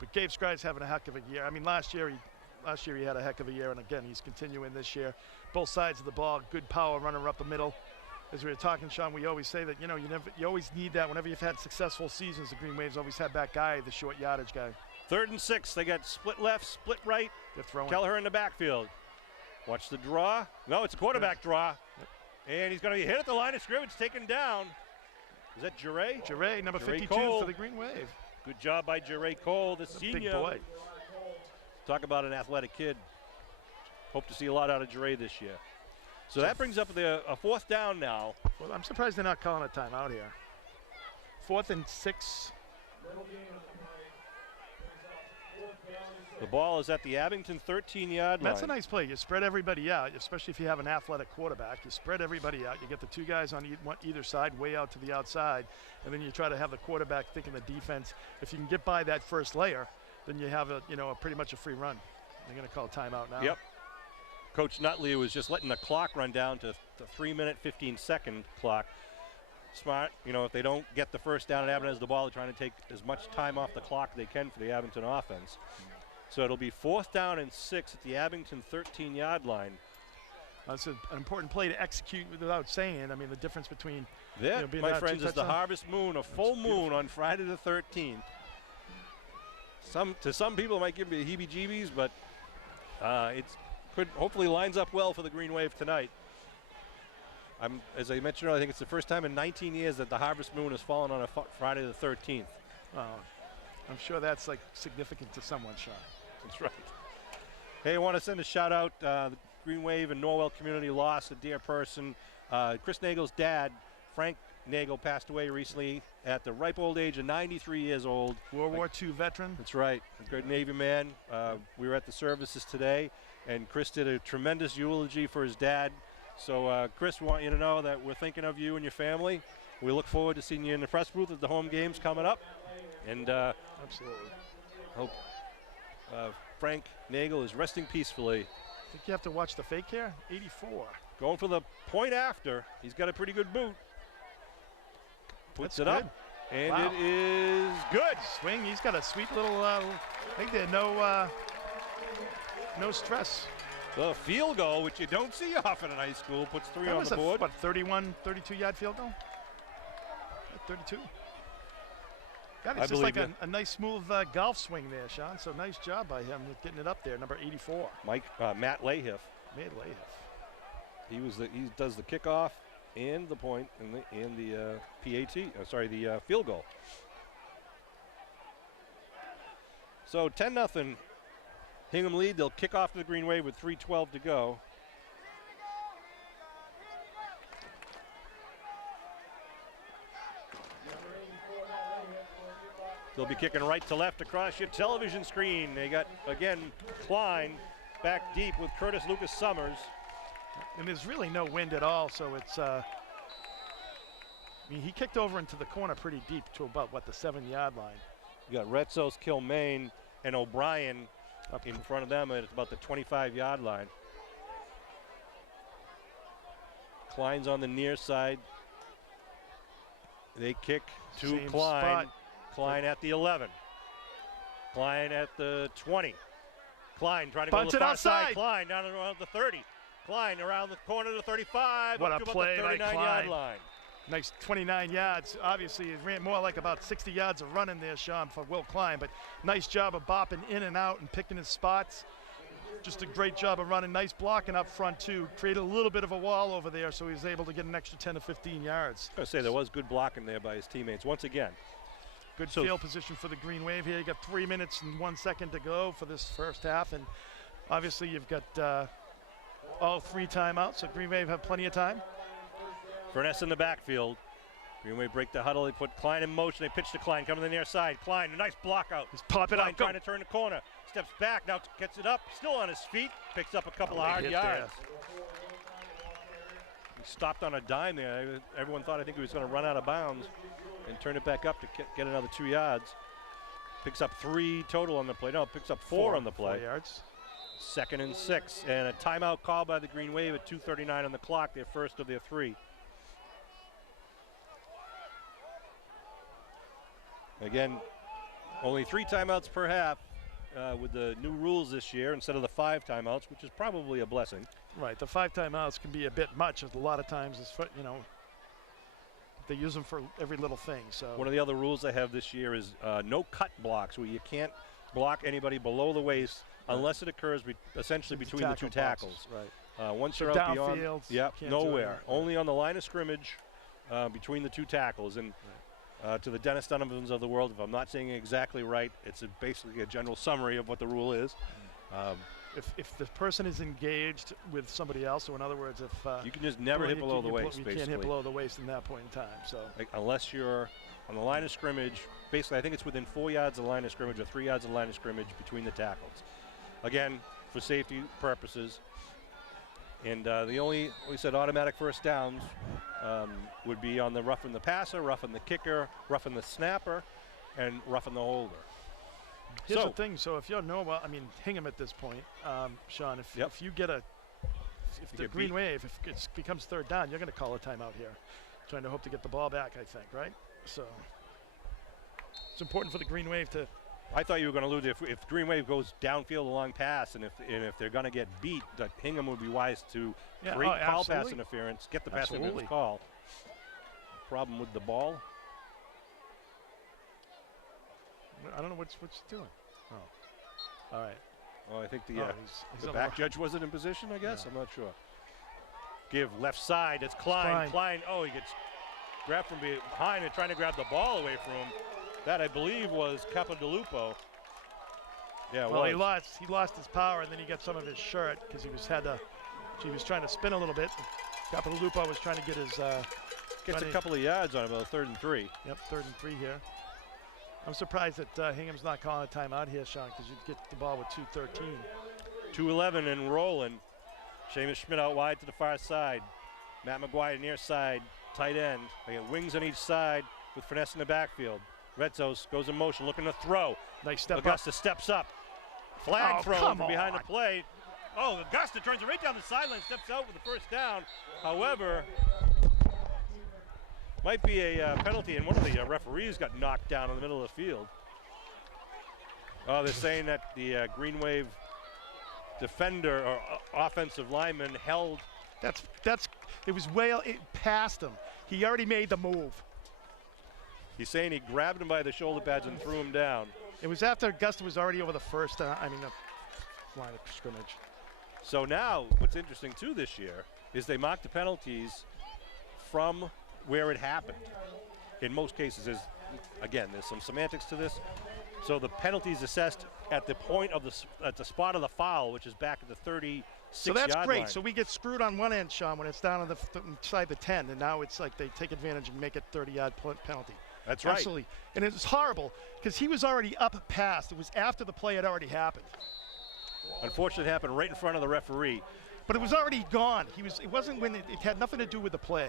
But Gabe Spry's having a heck of a year. I mean, last year he had a heck of a year, and again, he's continuing this year. Both sides of the ball, good power runner up the middle. As we were talking, Sean, we always say that, you always need that. Whenever you've had successful seasons, the Green Waves always had that guy, the short yardage guy. 3rd and 6. They got split left, split right. They're throwing. Kelleher in the backfield. Watch the draw. No, it's a quarterback draw. Yep. And he's going to be hit at the line of scrimmage, taken down. Is that Jure? Jure, number Jure 52 Cole. for the Green Wave. Good job by Jure Cole, the senior. Big boy. Talk about an athletic kid. Hope to see a lot out of Jure this year. So that brings up a 4th down now. Well, I'm surprised they're not calling a timeout here. 4th and 6. The ball is at the Abington 13-yard line. That's a nice play. You spread everybody out, especially if you have an athletic quarterback. You spread everybody out. You get the 2 guys on either side, way out to the outside, and then you try to have the quarterback thinking the defense. If you can get by that first layer, then you have a pretty much a free run. They're going to call timeout now. Yep. Coach Nutley was just letting the clock run down to the 3-minute, 15-second clock. Smart, if they don't get the first down and Abington has the ball, they're trying to take as much time off the clock they can for the Abington offense. So it'll be 4th down and 6 at the Abington 13-yard line. That's an important play to execute without saying. I mean, the difference between that, being my friends, is the touchdown. harvest moon, a full moon on Friday the 13th. To some people, it might give me the heebie-jeebies, but hopefully lines up well for the Green Wave tonight. As I mentioned earlier, I think it's the first time in 19 years that the harvest moon has fallen on a Friday the 13th. Oh, I'm sure that's significant to someone, Sean. That's right. Hey, I want to send a shout out. The Green Wave and Norwell community lost a dear person. Chris Nagel's dad, Frank Nagel, passed away recently at the ripe old age of 93 years old. World War II veteran. That's right. A good Navy man. We were at the services today, and Chris did a tremendous eulogy for his dad. So, Chris, we want you to know that we're thinking of you and your family. We look forward to seeing you in the press booth at the home games coming up. And absolutely. Hope Frank Nagel is resting peacefully. I think you have to watch the fake here. 84. Going for the point after. He's got a pretty good boot. Puts it That's up, and Wow. it is good. Swing. He's got a sweet little. I think there's no stress. The field goal, which you don't see often in high school, puts 3 That on was the board. 32-yard field goal? 32. God, I it's just like believe a nice smooth golf swing there, Sean. So nice job by him with getting it up there, number 84. Matt Lahiff. He does the kickoff and the point and the the field goal. So 10-0. Hingham lead. They'll kick off to the Green Wave with 3:12 to go. They'll be kicking right to left across your television screen. They got, again, Klein back deep with Curtis Lucas Summers. And there's really no wind at all, so it's he kicked over into the corner pretty deep to about, the 7-yard line. You got Retzos, Kilmaine, and O'Brien up in front of them at about the 25-yard line. Klein's on the near side. They kick to Same Klein. spot. Klein at the 11. Klein at the 20. Klein trying to Bunts go to the it far side. outside. Klein down around the 30. Klein around the corner to the 35. What up a to play about by the 39-yard Klein. line. Nice 29 yards. Obviously, it ran more like about 60 yards of running there, Sean, for Will Klein. But nice job of bopping in and out and picking his spots. Just a great job of running. Nice blocking up front, too. Created a little bit of a wall over there, so he was able to get an extra 10 to 15 yards. I was going to say, there was good blocking there by his teammates once again. Good field position for the Green Wave here. You got 3 minutes and 1 second to go for this first half. And obviously, you've got all 3 timeouts, so Green Wave have plenty of time. Furness in the backfield. Green Wave break the huddle. They put Klein in motion. They pitch to Klein, coming to the near side. Klein, a nice block out. Just pop it Klein out. Go. trying to turn the corner. Steps back, now gets it up. Still on his feet. Picks up a couple of hard hit yards. He stopped on a dime there. Everyone thought, I think he was going to run out of bounds and turn it back up to get another 2 yards. Picks up 3 total on the play. No, picks up 4 on the play. 4 yards. 2nd and 6. And a timeout call by the Green Wave at 2:39 on the clock. Their first of their 3. Again, only 3 timeouts per half with the new rules this year instead of the 5 timeouts, which is probably a blessing. Right, the 5 timeouts can be a bit much. A lot of times, it's they use them for every little thing. So one of the other rules they have this year is no cut blocks, where you can't block anybody below the waist unless it occurs essentially between the 2 tackles. Right. Once they're out beyond, downfield, yep, can't do nowhere. anything. Only on the line of scrimmage between the two tackles. And to the Dennis Donovans of the world, if I'm not saying it exactly right, it's basically a general summary of what the rule is. If the person is engaged with somebody else, so in other words, if you can just never hit below the waist, you basically. can't hit below the waist in that point in time. So like, unless you're on the line of scrimmage, basically I think it's within 4 yards of the line of scrimmage or 3 yards of the line of scrimmage between the tackles. Again, for safety purposes. And the only, we said automatic first downs would be on the roughing the passer, roughing the kicker, roughing the snapper, and roughing the holder. Here's the thing. So if you know about, I mean, Hingham at this point, Sean, if you get if the Green Wave, if it becomes third down, you're going to call a timeout here, trying to hope to get the ball back, I think, right? So it's important for the Green Wave to. I thought you were going to lose if Green Wave goes downfield a long pass, and if they're going to get beat, that Hingham would be wise to call pass interference, get the pass interference call. Problem with the ball. I don't know what's doing. Oh, all right. Well, I think he's the back judge wasn't in position, I guess. Yeah. I'm not sure. Give left side. It's Klein. Klein. Oh, he gets grabbed from behind and trying to grab the ball away from him. That, I believe, was Capodalupo. Yeah, well, he lost his power, and then he got some of his shirt because he was trying to spin a little bit. Capodalupo was trying to get his. Gets a couple of yards on about 3rd and 3. Yep, 3rd and 3 here. I'm surprised that Hingham's not calling a timeout here, Sean, because you'd get the ball with 2:13. 2:11 and rolling. Seamus Schmidt out wide to the far side. Matt McGuire near side, tight end. They got wings on each side with finesse in the backfield. Retzos goes in motion, looking to throw. Nice step Augusta up. Steps up. Flag thrown from behind the play. Oh, Augusta turns it right down the sideline, steps out with the first down. However, might be a penalty, and one of the referees got knocked down in the middle of the field. Oh, they're saying that the Green Wave defender or offensive lineman held. It was past him. He already made the move. He's saying he grabbed him by the shoulder pads and threw him down. It was after Augusta was already over the first, the line of scrimmage. So now, what's interesting too this year is they mark the penalties from where it happened. In most cases, there's some semantics to this. So the penalty is assessed at the point of at the spot of the foul, which is back at the 36-yard line. So that's great. So we get screwed on one end, Sean, when it's down on inside the 10, and now it's like they take advantage and make it 30-yard penalty. That's right. Absolutely. And it was horrible because he was already up past. It was after the play had already happened. Unfortunately, it happened right in front of the referee. But it was already gone. It wasn't when it had nothing to do with the play.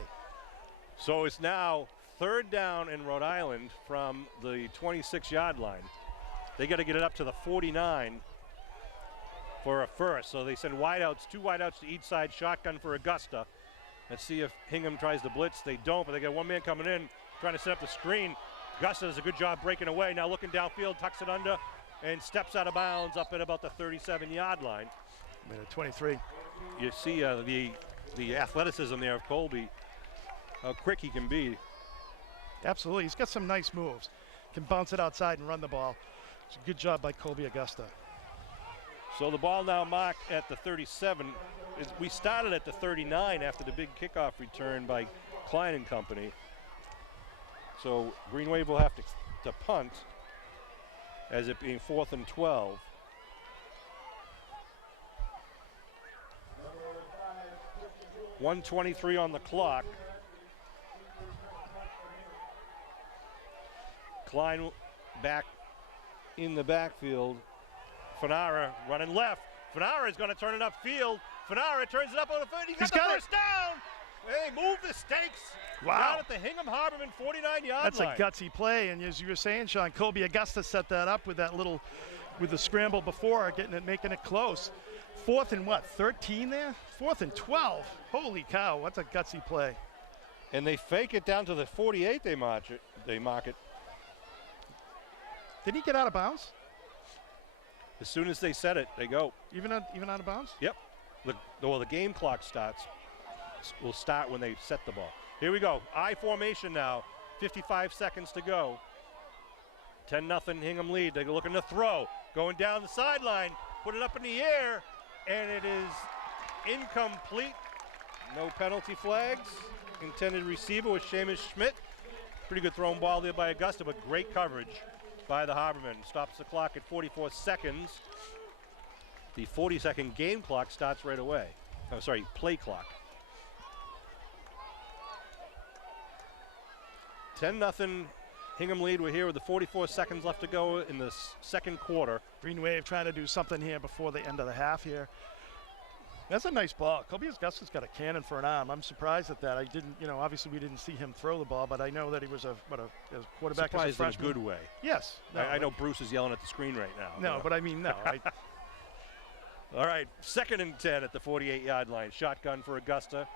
So it's now 3rd down in Rhode Island from the 26-yard line. They got to get it up to the 49 for a first. So they send wideouts, 2 wideouts to each side, shotgun for Augusta. Let's see if Hingham tries to blitz. They don't, but they got one man coming in, trying to set up the screen. Augusta does a good job breaking away. Now looking downfield, tucks it under, and steps out of bounds up at about the 37-yard line. Minute 23. You see the athleticism there of Colby, how quick he can be. Absolutely, he's got some nice moves. Can bounce it outside and run the ball. It's a good job by Colby Augusta. So the ball now marked at the 37. We started at the 39 after the big kickoff return by Klein and company. So Green Wave will have to punt, as it being 4th and 12. .123 on the clock. Klein back in the backfield. Fanara running left. Fanara is going to turn it upfield. Fanara turns it up on the foot. He's got the first down. Hey, move the stakes. Wow. Down at the Hingham Harborman 49-yard That's line. a gutsy play, and as you were saying, Sean, Colby Augusta set that up with with the scramble before, making it close. 4th and 13 there? 4th and 12. Holy cow, what's a gutsy play. And they fake it down to the 48, they mark it. Did he get out of bounds? As soon as they set it, they go. Even out of bounds? Yep. The game clock will start when they set the ball. Here we go. I formation now. 55 seconds to go. 10-0 Hingham lead. They're looking to throw. Going down the sideline. Put it up in the air. And it is incomplete. No penalty flags intended receiver was Seamus Schmidt. Pretty good thrown ball there by Augusta, but great coverage by the Harbormen. Stops the clock at 44 seconds. The 40-second game clock starts right away. Oh, sorry, play clock. 10-0 Hingham lead. We're here with the 44 seconds left to go in the second quarter. Green Wave trying to do something here before the end of the half here. That's a nice ball. Kobe Augusta's got a cannon for an arm. I'm surprised at that. I didn't, obviously we didn't see him throw the ball, but I know that he was a quarterback as a Surprised freshman. in a good way. Yes. No, I know Bruce is yelling at the screen right now. No, but I mean, no. All right, 2nd and 10 at the 48-yard line. Shotgun for Augusta.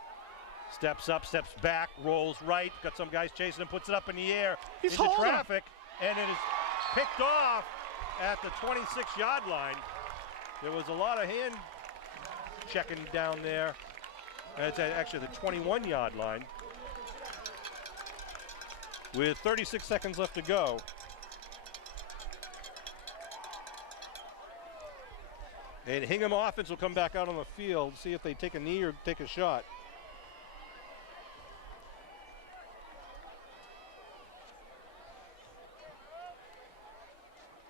Steps up, steps back, rolls right. Got some guys chasing him, puts it up in the air into traffic, and it is picked off at the 26-yard line. There was a lot of hand checking down there. It's actually the 21-yard line. With 36 seconds left to go. And Hingham offense will come back out on the field, see if they take a knee or take a shot.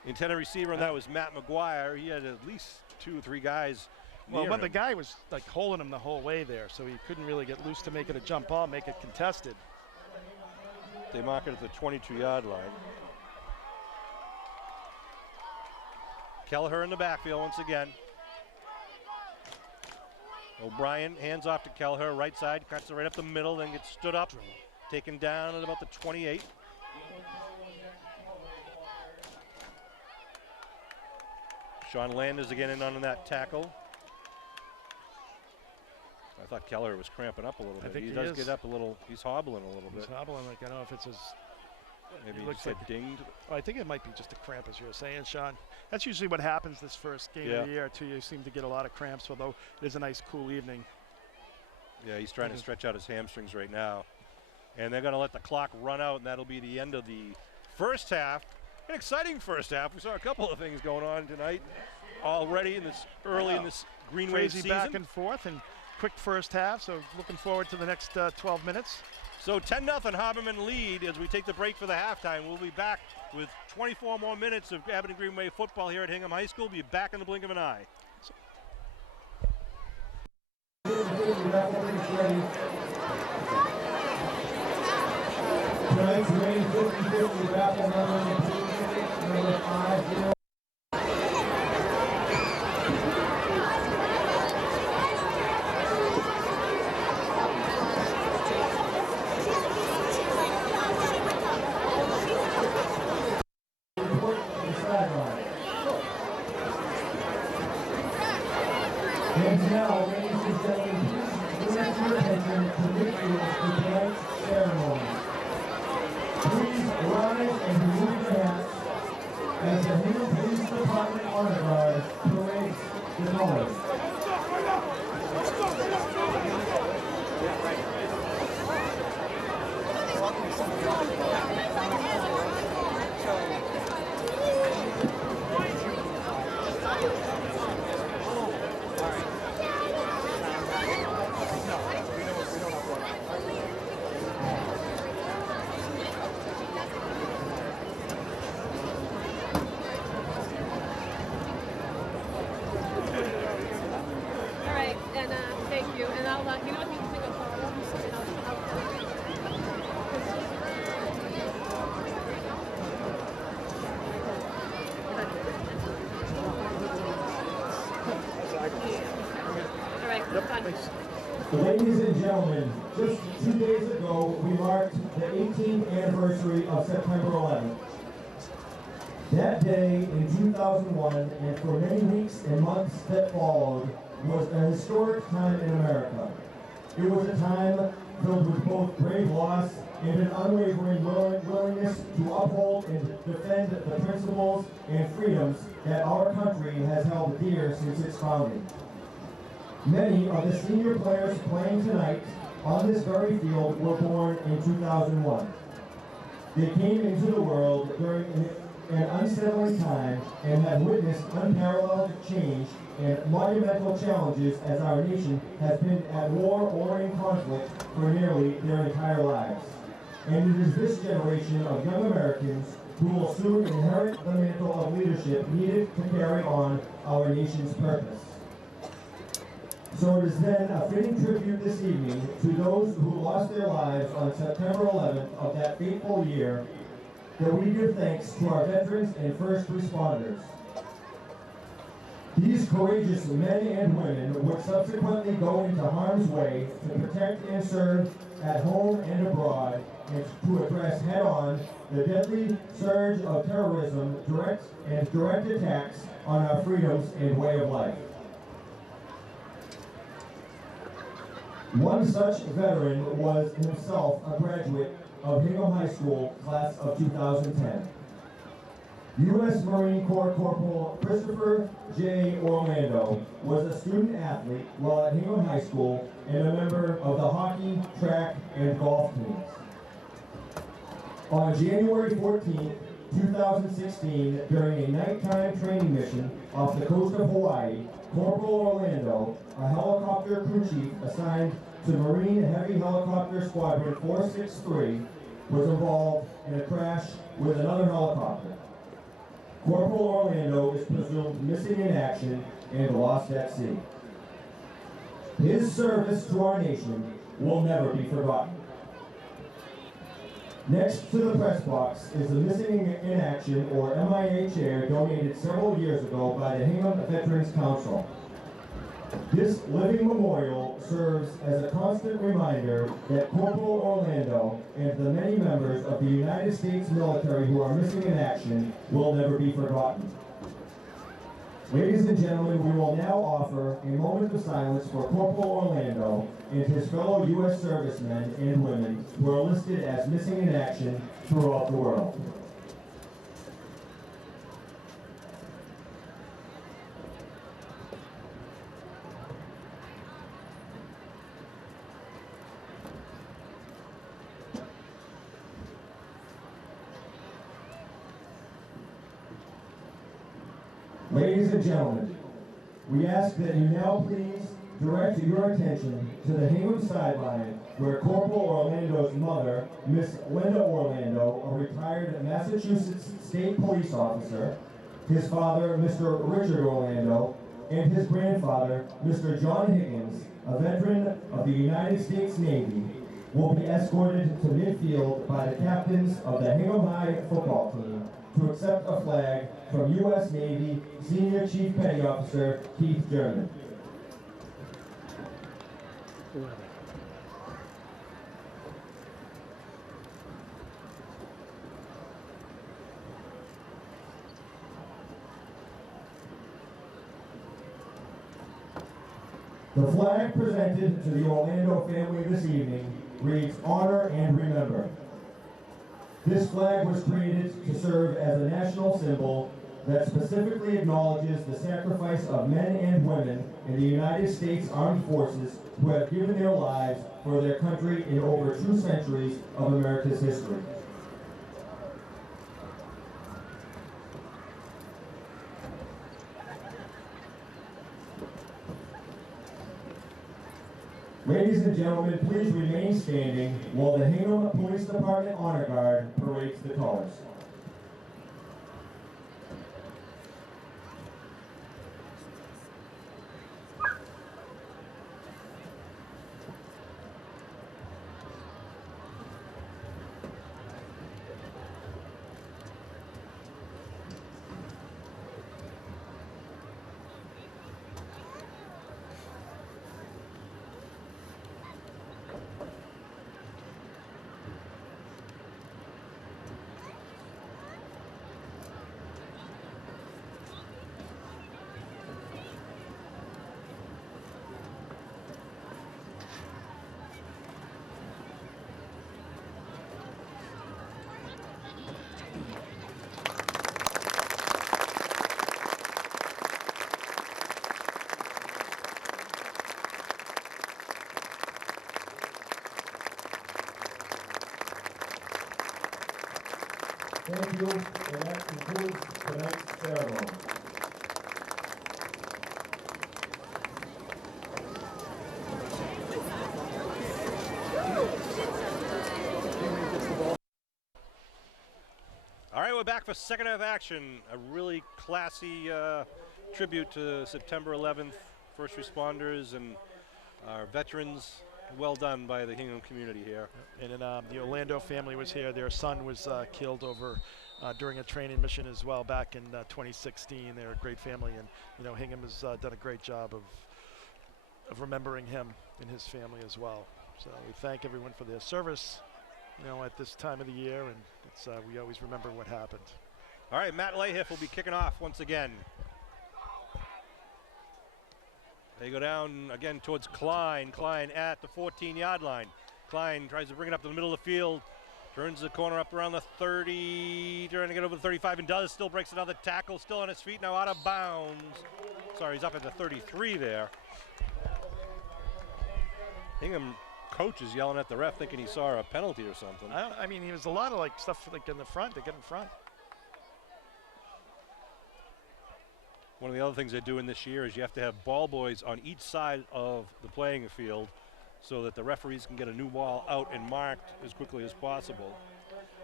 Intended receiver on that was Matt McGuire. He had at least 2 or 3 guys. Well, but the guy was like holding him the whole way there, so he couldn't really get loose to make it a jump ball, make it contested. They mark it at the 22-yard line. Kelleher in the backfield once again. O'Brien hands off to Kelleher, right side, cuts it right up the middle, then gets stood up, taken down at about the 28. Sean Landers again in on that tackle. I thought Kelleher was cramping up a little bit. He does get up a little. He's hobbling a little bit. He's hobbling, like, I don't know if it's his. Maybe he looks like dinged. Oh, I think it might be just a cramp, as you were saying, Sean. That's usually what happens this first game of the year, too. You seem to get a lot of cramps, although it is a nice, cool evening. Yeah, he's trying to stretch out his hamstrings right now. And they're going to let the clock run out, and that'll be the end of the first half. An exciting first half. We saw a couple of things going on tonight already in this early in this Green Wave season. Back and forth and quick first half, so looking forward to the next 12 minutes. So 10-0 Harbormen lead as we take the break for the halftime. We'll be back with 24 more minutes of Abington Green Wave football here at Hingham High School. We'll be back in the blink of an eye. Tonight's rain 50-50 raffle number 50. And now, ladies and gentlemen, please direct your attention to rituals for tonight's ceremony. Please rise and remove your hats as the Hingham Police Department Honor Guard parades the colors. Ladies and gentlemen, just 2 days ago, we marked the 18th anniversary of September 11th. That day in 2001, and for many weeks and months that followed, was a historic time in America. It was a time filled with both brave loss and an unwavering willingness to uphold and defend the principles and freedoms that our country has held dear since its founding. Many of the senior players playing tonight on this very field were born in 2001. They came into the world during an unsettling time and have witnessed unparalleled change and monumental challenges as our nation has been at war or in conflict for nearly their entire lives. And it is this generation of young Americans who will soon inherit the mantle of leadership needed to carry on our nation's purpose. So it is then a fitting tribute this evening to those who lost their lives on September 11th of that fateful year that we give thanks to our veterans and first responders. These courageous men and women would subsequently go into harm's way to protect and serve at home and abroad, and to address head-on the deadly surge of terrorism, direct attacks on our freedoms and way of life. One such veteran was himself a graduate of Hingham High School, class of 2010. U.S. Marine Corps Corporal Christopher J. Orlando was a student athlete while at Hingham High School and a member of the hockey, track, and golf teams. On January 14, 2016, during a nighttime training mission off the coast of Hawaii, Corporal Orlando, a helicopter crew chief assigned to Marine Heavy Helicopter Squadron 463, was involved in a crash with another helicopter. Corporal Orlando is presumed missing in action and lost at sea. His service to our nation will never be forgotten. Next to the press box is the Missing in Action, or MIA chair, donated several years ago by the Hingham Veterans Council. This living memorial serves as a constant reminder that Corporal Orlando and the many members of the United States military who are missing in action will never be forgotten. Ladies and gentlemen, we will now offer a moment of silence for Corporal Orlando and his fellow U.S. servicemen and women who are listed as missing in action throughout the world. Ladies and gentlemen, we ask that you now please direct your attention to the Hingham sideline where Corporal Orlando's mother, Miss Linda Orlando, a retired Massachusetts State Police officer, his father, Mr. Richard Orlando, and his grandfather, Mr. John Higgins, a veteran of the United States Navy, will be escorted to midfield by the captains of the Hingham High football team to accept a flag from U.S. Navy Senior Chief Petty Officer Keith German. The flag presented to the Orlando family this evening reads "Honor and Remember." This flag was created to serve as a national symbol that specifically acknowledges the sacrifice of men and women in the United States Armed Forces who have given their lives for their country in over 2 centuries of America's history. Ladies and gentlemen, please remain standing while the Hingham Police Department Honor Guard parades the colors. Thank you, and that concludes tonight's ceremony. we're back for second half action. A really classy tribute to September 11th, first responders and our veterans. Well done by the Hingham community here. And then the Orlando family was here. Their son was killed over during a training mission as well back in 2016. They're a great family, and Hingham has done a great job of remembering him and his family as well. So we thank everyone for their service, at this time of the year, and it's we always remember what happened. All right, Matt Lahiff will be kicking off once again. They go down again towards Klein. Klein at the 14-yard line. Klein tries to bring it up to the middle of the field. Turns the corner up around the 30, trying to get over the 35 and does. Still breaks another tackle, still on his feet, now out of bounds. Sorry, he's up at the 33 there. Hingham coach is yelling at the ref thinking he saw a penalty or something. I mean, he was a lot of stuff in the front, to get in front. One of the other things they're doing this year is you have to have ball boys on each side of the playing field so that the referees can get a new ball out and marked as quickly as possible.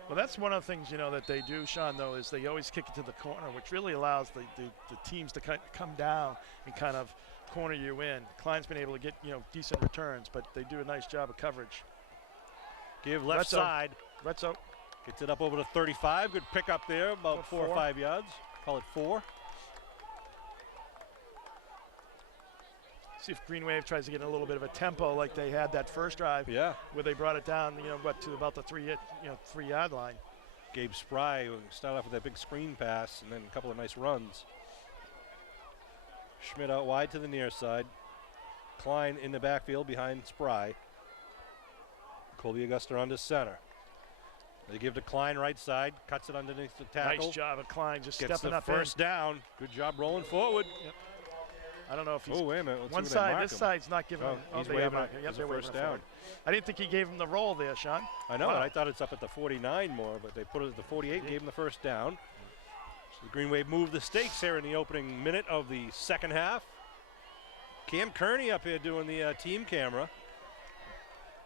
Well, that's one of the things, that they do, Sean, though, is they always kick it to the corner, which really allows the teams to come down and kind of corner you in. Klein's been able to get, decent returns, but they do a nice job of coverage. Give left side. Retzo gets it up over the 35. Good pick up there, about 4 or 5 yards. Call it 4. See if Green Wave tries to get a little bit of a tempo like they had that first drive. Yeah. Where they brought it down, to about the 3-yard line. Gabe Spry started off with that big screen pass and then a couple of nice runs. Schmidt out wide to the near side. Klein in the backfield behind Spry. Colby Augusta under center. They give to Klein right side, cuts it underneath the tackle. Nice job of Klein just Gets stepping the up first down. Good job rolling forward. Yep. I don't know if he's. Oh, wait a minute. Let's one see what they side, mark this him. side's not giving him. He's they waving are it. yep, It's they're a waving first it down. forward. I didn't think he gave him the roll there, Sean. I know, Wow. and I thought it's up at the 49 more, but they put it at the 48, gave him the first down. So the Green Wave moved the stakes here in the opening minute of the second half. Cam Kearney up here doing the team camera.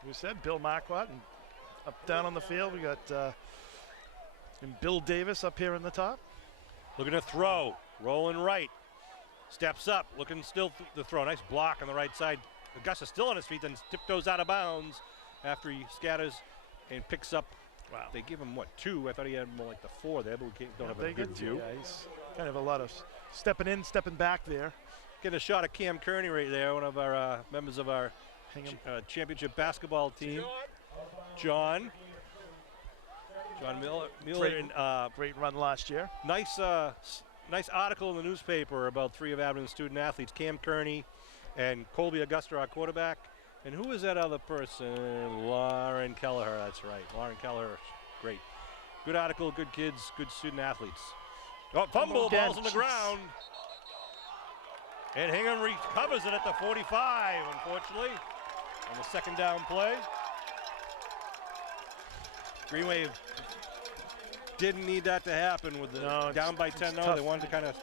We said Bill Marquardt, and up down on the field we got and Bill Davis up here in the top. Looking to throw, rolling right. Steps up, looking still to throw. Nice block on the right side. Augusta still on his feet, then tiptoes out of bounds after he scatters and picks up. Wow. They give him, 2? I thought he had more like the 4 there, but we don't have a good view. Yeah, he's kind of a lot of stepping in, stepping back there. Get a shot of Cam Kearney right there, one of our members of our championship basketball team. John Miller. Great run last year. Nice article in the newspaper about 3 of Abington's student athletes, Cam Kearney and Colby Augusta, our quarterback. And who is that other person? Lauren Kelleher, that's right. Lauren Kelleher, great. Good article, good kids, good student athletes. Oh, fumble, ball's on the ground. And Hingham recovers it at the 45, unfortunately, on the second down play. Green Wave didn't need that to happen with the down by 10. No, they wanted to kind of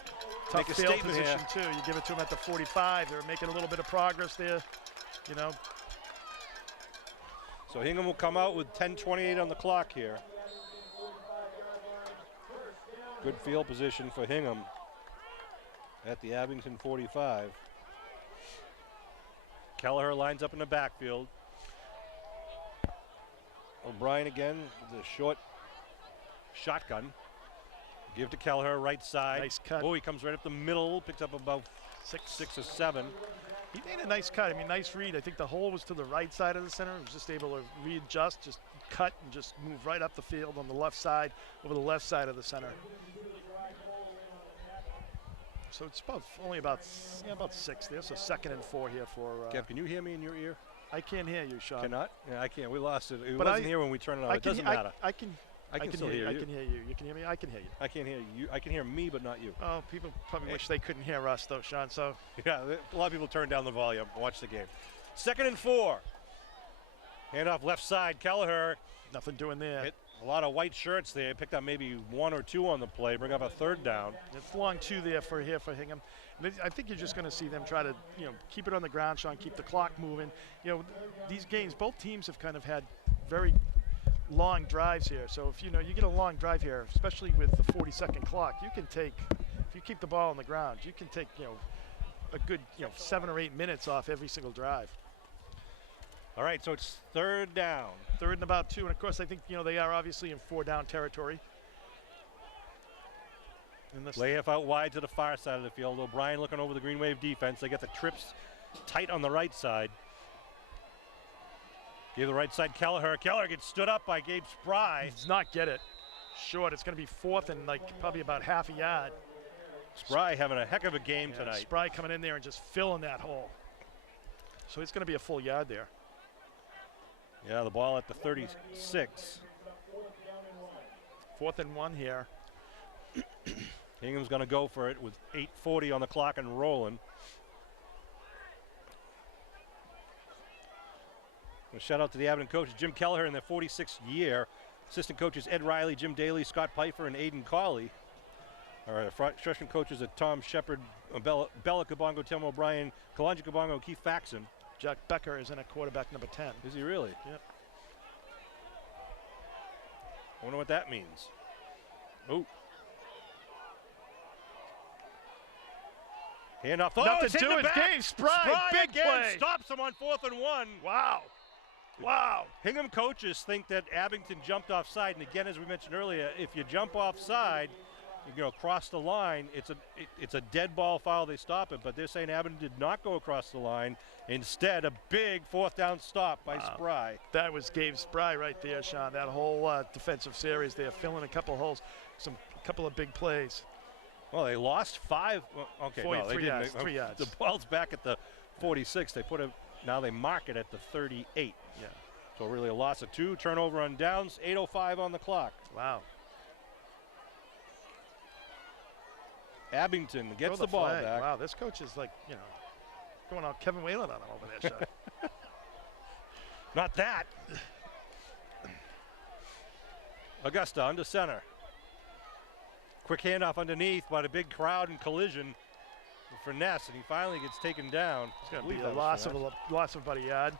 make a statement position here. too. You give it to them at the 45. They're making a little bit of progress there, So Hingham will come out with 10:28 on the clock here. Good field position for Hingham at the Abington 45. Kelleher lines up in the backfield. O'Brien again, the short shotgun. Give to Kelleher, right side. Nice cut. Oh, he comes right up the middle, picks up about six or seven. He made a nice cut. I mean, nice read. I think the hole was to the right side of the center. He was just able to readjust, just cut and just move right up the field on the left side, over the left side of the center. So it's only about 6 there. So 2nd and 4 here for. Kev, can you hear me in your ear? I can't hear you, Sean. Cannot? Yeah, I can't. We lost it. It wasn't here when we turned it on. It doesn't matter. I can still hear you. I can hear you. You can hear me? I can hear you. I can't hear you. I can hear me, but not you. Oh, people probably wish they couldn't hear us, though, Sean. So yeah, a lot of people turn down the volume and watch the game. 2nd and 4. Handoff left side. Kelleher. Nothing doing there. Hit a lot of white shirts there. Picked up maybe 1 or 2 on the play. Bring up a 3rd down. It's long 2 there for Hingham. I think you're just going to see them try to, keep it on the ground, Sean, keep the clock moving. These games, both teams have kind of had very long drives here. So if you get a long drive here, especially with the 40-second clock, you can take, if you keep the ball on the ground, you can take a good 7 or 8 minutes off every single drive. All right, so it's third down. Third and about 2, and of course I think they are obviously in 4-down territory. Layoff out wide to the far side of the field. O'Brien looking over the Green Wave defense. They get the trips tight on the right side. Give the right side Kelleher. Kelleher gets stood up by Gabe Spry. Does not get it. Short. It's going to be 4th and probably about half a yard. Spry having a heck of a game tonight. Spry coming in there and just filling that hole. So it's going to be a full yard there. Yeah, the ball at the 36. 4th and 1 here. Hingham's going to go for it with 8:40 on the clock and rolling. A shout out to the Abington coaches, Jim Kelleher in their 46th year. Assistant coaches Ed Riley, Jim Daly, Scott Pfeiffer, and Aiden Cawley. Our freshman coaches are Tom Shepard, Bella Kabongo, Tim O'Brien, Kalonji Kabongo, Keith Faxon. Jack Becker is in at quarterback number 10. Is he really? Yep. I wonder what that means. Oh. Handoff. Oh, Nothing it's in to the it. back. Game Spry, big again play. Stops him on 4th and 1. Wow. Wow. Hingham coaches think that Abington jumped offside, and again, as we mentioned earlier, if you jump offside, cross the line, it's a dead ball foul. They stop it, but they're saying Abington did not go across the line. Instead, a big 4th down stop by Spry. That was Gabe Spry right there, Sean. That whole defensive series there, filling a couple holes, a couple of big plays. Well, they lost 5. Well, okay, no, they didn't. 3 yards. The ball's back at the 46. They put it. Now they mark it at the 38. Yeah. So really a loss of 2. Turnover on downs. 8:05 on the clock. Wow. Abington gets the ball back. Wow, this coach is going on Kevin Whalen on him over there, Sean. Not that. Augusta under center. Quick handoff underneath, but a big crowd and collision for Ness, and he finally gets taken down. It's going to be a loss of about a yard.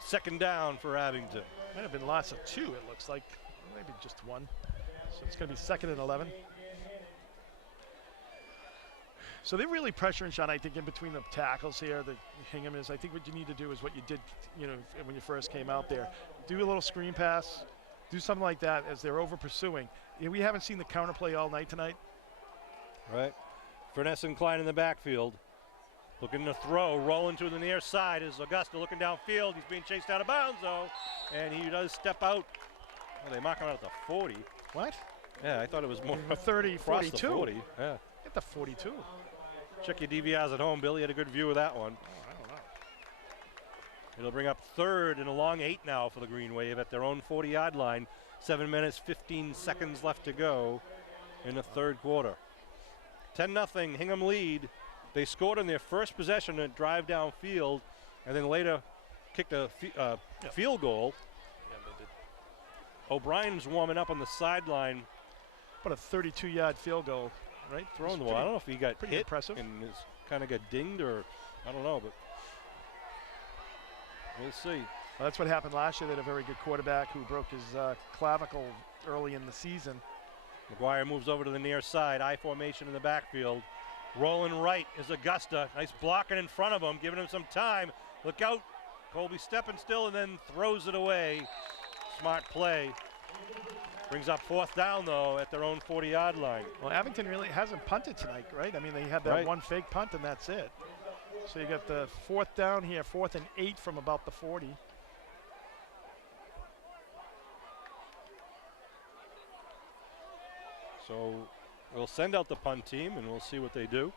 Second down for Abington. Might have been loss of 2, it looks like. Maybe just 1. So it's going to be 2nd and 11. So they're really pressuring, Sean, I think, in between the tackles here. The Hingham is. I think what you need to do is what you did, when you first came out there. Do a little screen pass. Do something like that as they're over pursuing. We haven't seen the counterplay all night tonight. Right. Furness and Klein in the backfield. Looking to throw, rolling to the near side is Augusta looking downfield. He's being chased out of bounds, though, and he does step out. Oh, they mark him out at the 40. What? Yeah, I thought it was more 30, 42. The 40. Yeah. Get the 42. Check your DVRs at home. Billy had a good view of that one. Oh, I don't know. It'll bring up 3rd and a long 8 now for the Green Wave at their own 40-yard line. 7 minutes, 15 seconds left to go in the 3rd quarter. 10-0 Hingham lead. They scored on their first possession and drive downfield, and then later kicked a field goal. Yeah, they did. O'Brien's warming up on the sideline. About a 32-yard field goal, right? Throwing the ball. I don't know if he got pretty hit impressive. and kind of got dinged, or I don't know, but we'll see. Well, that's what happened last year. They had a very good quarterback who broke his clavicle early in the season. McGuire moves over to the near side. I formation in the backfield. Rolling right is Augusta. Nice blocking in front of him, giving him some time. Look out. Colby stepping still and then throws it away. Smart play. Brings up 4th down, though, at their own 40-yard line. Well, Abington really hasn't punted tonight, right? I mean, they had that one fake punt, and that's it. So you got the 4th down here, 4th and 8 from about the 40. So we'll send out the punt team, and we'll see what they do.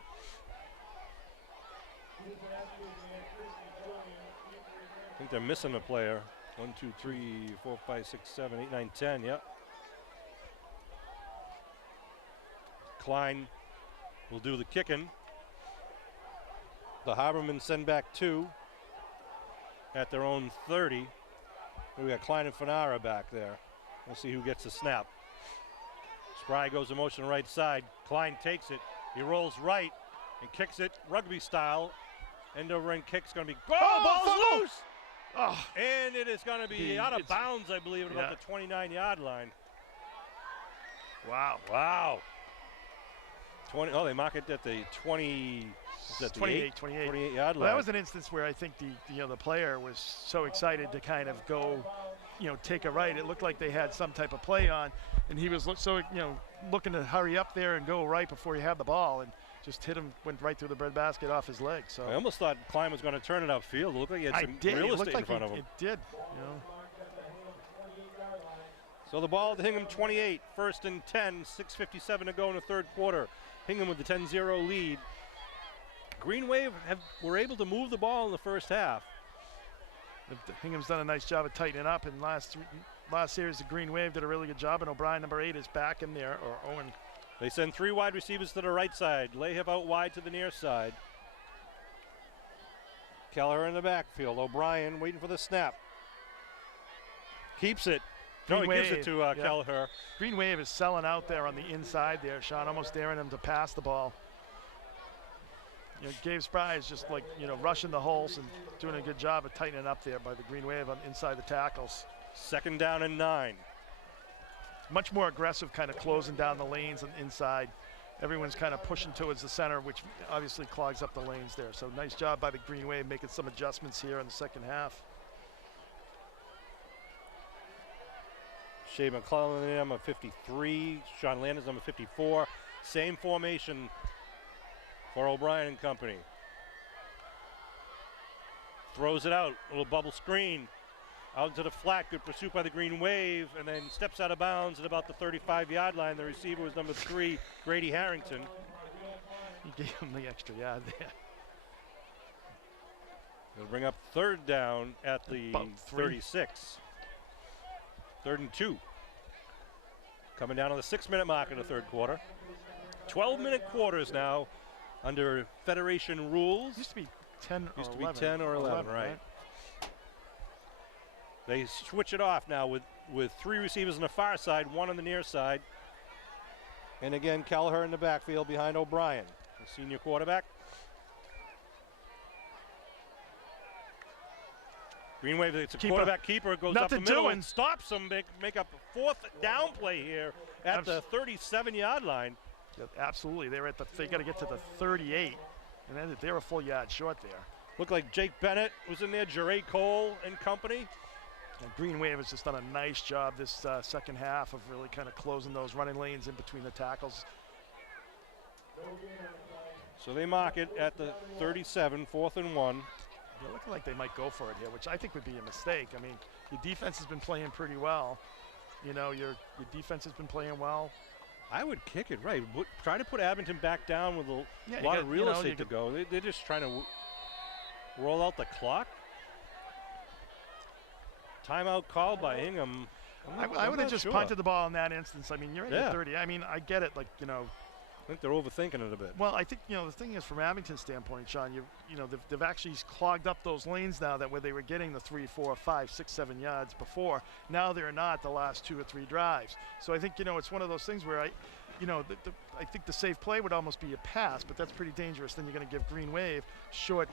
I think they're missing a player. 1, 2, 3, 4, 5, 6, 7, 8, 9, 10, yep. Klein will do the kicking. The Haberman send back 2 at their own 30. We got Klein and Fanara back there. We'll see who gets the snap. Spry goes in motion right side. Klein takes it. He rolls right and kicks it rugby style End over end kick's going to be. ball's Ball's loose! Oh, And it is going to be out of bounds, I believe, at about Yeah. the 29-yard line. wow. Wow. 20. Oh, they mark it at the 20. Is that the 28 28-yard line? Well, that was an instance where I think the player was so excited to kind of go, take a right. It looked like they had some type of play on, and he was looking to hurry up there and go right before he had the ball, and just went right through the breadbasket off his leg. So I almost thought Klein was going to turn it upfield. It looked like he had some real estate in front of him. It did. So the ball at the Hingham 28, 1st and 10, 6:57 to go in the third quarter. Hingham with the 10-0 lead. Green Wave were able to move the ball in the first half. Hingham's done a nice job of tightening up, and last series the Green Wave did a really good job, and O'Brien, number 8, is back in there, or Owen. They send 3 wide receivers to the right side. Lahib out wide to the near side. Keller in the backfield. O'Brien waiting for the snap. Keeps it. No, he gives it to Kelleher. Green Wave is selling out there on the inside there, Sean, almost daring him to pass the ball. Gabe Spry is just rushing the holes and doing a good job of tightening up there by the Green Wave on inside the tackles. 2nd down and 9. Much more aggressive, kind of closing down the lanes and inside. Everyone's kind of pushing towards the center, which obviously clogs up the lanes there. So nice job by the Green Wave making some adjustments here in the second half. Shea McClellan, number 53. Sean Landers, number 54. Same formation for O'Brien and company. Throws it out, little bubble screen. Out into the flat, good pursuit by the Green Wave, and then steps out of bounds at about the 35-yard line. The receiver was number 3, Grady Harrington. He gave him the extra yard there. They'll bring up 3rd down at the 36. 3rd and 2. Coming down on the 6-minute mark in the third quarter. 12-minute quarters now under Federation rules. Used to be 10 or 11. Used to be 10 or 11, right. They switch it off now with 3 receivers on the far side, 1 on the near side. And again, Kelleher in the backfield behind O'Brien, the senior quarterback. Green Wave, it's a quarterback keeper, goes up the middle and stops them, make up a 4th down play here at the 37-yard line. Yeah, absolutely, they got to get to the 38, and then they're a full yard short there. Looked like Jake Bennett was in there, Jeray Cole and company. And Green Wave has just done a nice job this second half of really kind of closing those running lanes in between the tackles. So they mark it at the 37, 4th and 1. They're looking like they might go for it here, which I think would be a mistake. I mean, your defense has been playing pretty well. Your defense has been playing well. I would kick it right. Try to put Abington back down with a lot of real estate to go. They're just trying to roll out the clock. Timeout called by Hingham. I would have just punted the ball in that instance. I mean, you're at your 30. I mean, I get it. I think they're overthinking it a bit. Well, I think the thing is, from Abington's standpoint, Sean, they've actually clogged up those lanes now that where they were getting the 3, 4, 5, 6, 7 yards before. Now they're not the last 2 or 3 drives. So I think it's one of those things where I think the safe play would almost be a pass, but that's pretty dangerous. Then you're going to give Green Wave short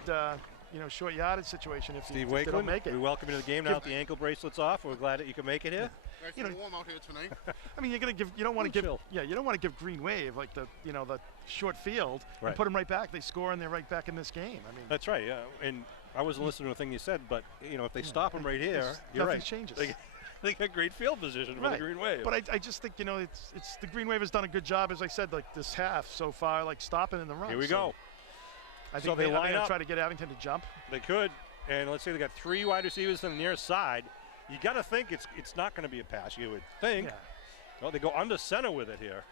yardage situation if they don't make it. We welcome you to the game now with the ankle bracelets off. We're glad that you can make it here. Nice warm out here tonight. I mean, you don't want to give Green Wave like the short field and put them right back. They score and they're right back in this game. I mean, that's right. Yeah, and I wasn't listening to a thing you said, but if they stop them right here, you're nothing right. changes. They got great field position for the Green Wave. But I just think it's the Green Wave has done a good job, as I said, this half so far, stopping in the run. Here we go. I think they line up. Try to get Abington to jump. They could, and let's say they got 3 wide receivers on the near side. You got to think it's not going to be a pass. You would think. Yeah. Well, they go under center with it here,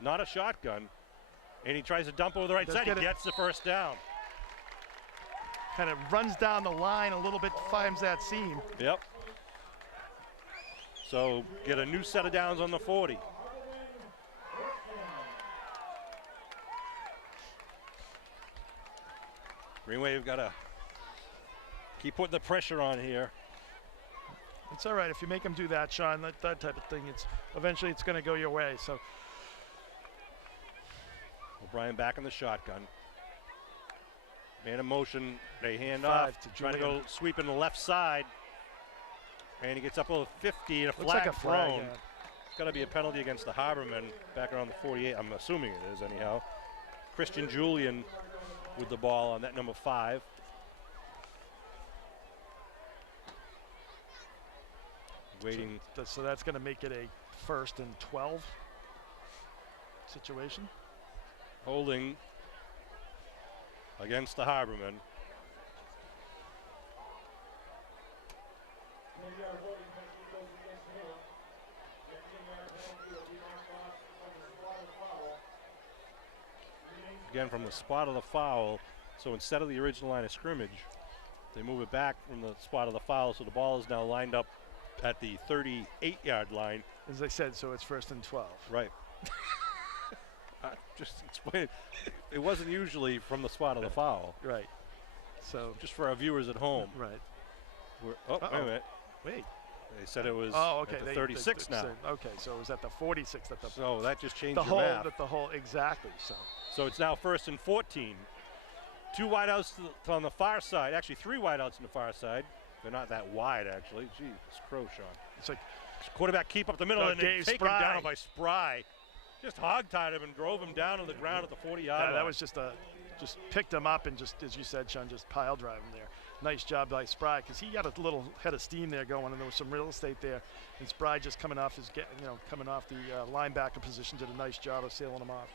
not a shotgun, and he tries to dump over the right side. He gets the first down. Kind of runs down the line a little bit, finds that seam. Yep. So get a new set of downs on the 40. Green Wave got to keep putting the pressure on here. It's all right if you make them do that, Sean. That type of thing. Eventually it's going to go your way. So O'Brien back in the shotgun. Man in motion, they hand 5 off, to trying to Julian. go sweeping the left side. And he gets up over 50 and a Looks flag like a flag, thrown. yeah. It's got to be a penalty against the Harbormen back around the 48. I'm assuming it is anyhow. Christian Julian with the ball on that number 5. Waiting. So that's going to make it a 1st and 12 situation. Holding against the Harbormen. Again from the spot of the foul. So instead of the original line of scrimmage, they move it back from the spot of the foul. So the ball is now lined up at the 38-yard line. As I said, so it's 1st and 12. Right. Just explain it. It wasn't usually from the spot of the foul. Right. So just for our viewers at home. Right. Oh, wait a minute. Wait. They said it was okay. at the 36 now. Okay, so it was at the 46 that the So that just changed the your whole math. that the whole exactly. So it's now 1st and 14. 2 wideouts on the far side. Actually, 3 wideouts on the far side. They're not that wide, actually. Jesus Crow, Sean. It's like quarterback keep up the middle and they take him down by Spry. Just hog-tied him and drove him down to the ground at the 40-yard line. That was just picked him up and just, as you said, Sean, just pile drive him there. Nice job by Spry because he got a little head of steam there going, and there was some real estate there. And Spry just coming off the linebacker position, did a nice job of sailing him off.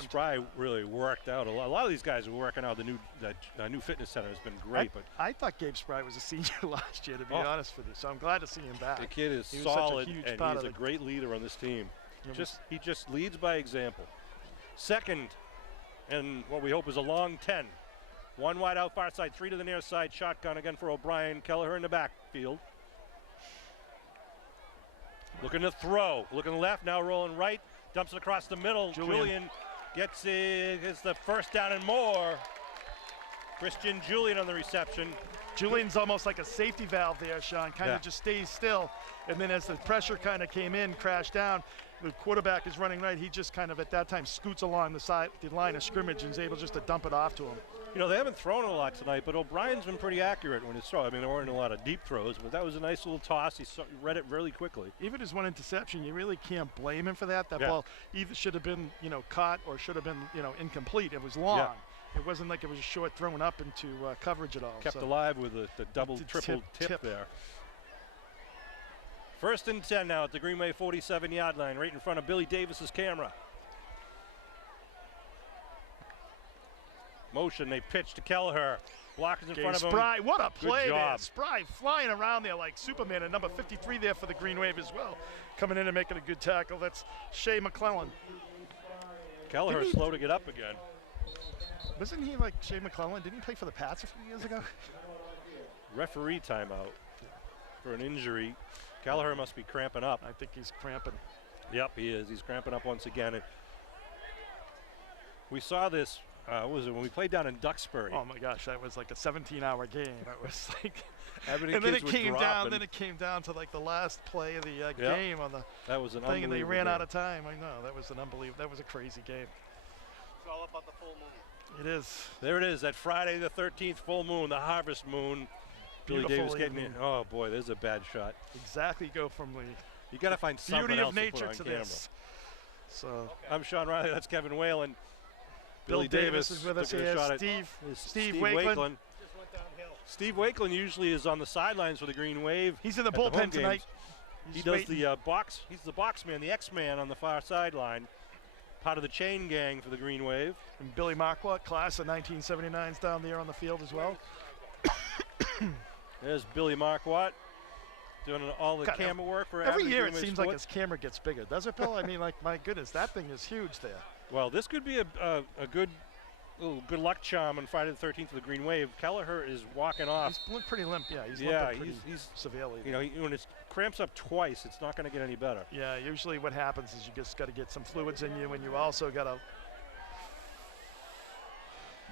Spry really worked out. A lot of these guys are working out. The new fitness center has been great. I thought Gabe Spry was a senior last year, to be honest with you. So I'm glad to see him back. The kid is solid, and he's a great leader on this team. He just leads by example. 2nd, and what we hope is a long 10. 1 wide out far side, 3 to the near side. Shotgun again for O'Brien. Kelleher in the backfield. Looking to throw. Looking left, now rolling right. Dumps it across the middle. Julian gets it. It's the 1st down and more. Christian Julian on the reception. Julian's almost like a safety valve there, Sean. Kind of just stays still. And then as the pressure kind of came in, crashed down, the quarterback is running right. He just kind of at that time scoots along the line of scrimmage and is able just to dump it off to him. You know, they haven't thrown a lot tonight, but O'Brien's been pretty accurate when he's throwing. I mean, there weren't a lot of deep throws, but that was a nice little toss. He read it really quickly. Even his 1 interception, you really can't blame him for that. That ball either should have been, caught or should have been, incomplete. It was long. Yeah. It wasn't like it was a short thrown up into coverage at all. Kept alive with the double, triple tip there. 1st and 10 now at the Greenway 47-yard line, right in front of Billy Davis's camera. Motion, they pitch to Kelleher. Blockers in front of him. Spry, what a play there. Spry flying around there like Superman, and number 53 there for the Green Wave as well. Coming in and making a good tackle. That's Shea McClellan. Kelleher slow to get up again. Wasn't he like Shea McClellan? Didn't he play for the Pats a few years ago? Referee timeout for an injury. Kelleher must be cramping up. I think he's cramping. Yep, he is. He's cramping up once again. And we saw this. What was it when we played down in Duxbury? Oh my gosh, that was like a 17-hour game. It was like, and then it came down. Then it came down to like the last play of the game on the that was an thing, and they ran game. out of time. I know that was an unbelievable. That was a crazy game. It's all about the full moon. It is. There it is. That Friday the 13th full moon, the harvest moon. Billy Davis getting in. Oh boy, there's a bad shot. Exactly. Go from the you got to find something beauty else of nature to, put on to camera. this. So I'm Sean Riley. That's Kevin Whalen. Billy Davis is with us here. Steve Wakeland. Steve Wakeland usually is on the sidelines for the Green Wave. He's in the bullpen tonight. He does the box. He's the box man, the X-Man on the far sideline. Part of the chain gang for the Green Wave. And Billy Marquardt, class of 1979's down there on the field as well. There's Billy Marquardt doing all the camera work for every year. It seems Sports. like his camera gets bigger, does it, Bill? I mean, like, my goodness, that thing is huge there. Well, this could be a good good luck charm on Friday the 13th of the Green Wave. Kelleher is walking off. He's pretty limp. Yeah, he's limping pretty severely. You know, when it cramps up twice, it's not going to get any better. Yeah, usually what happens is you just got to get some fluids in you, and you also got to.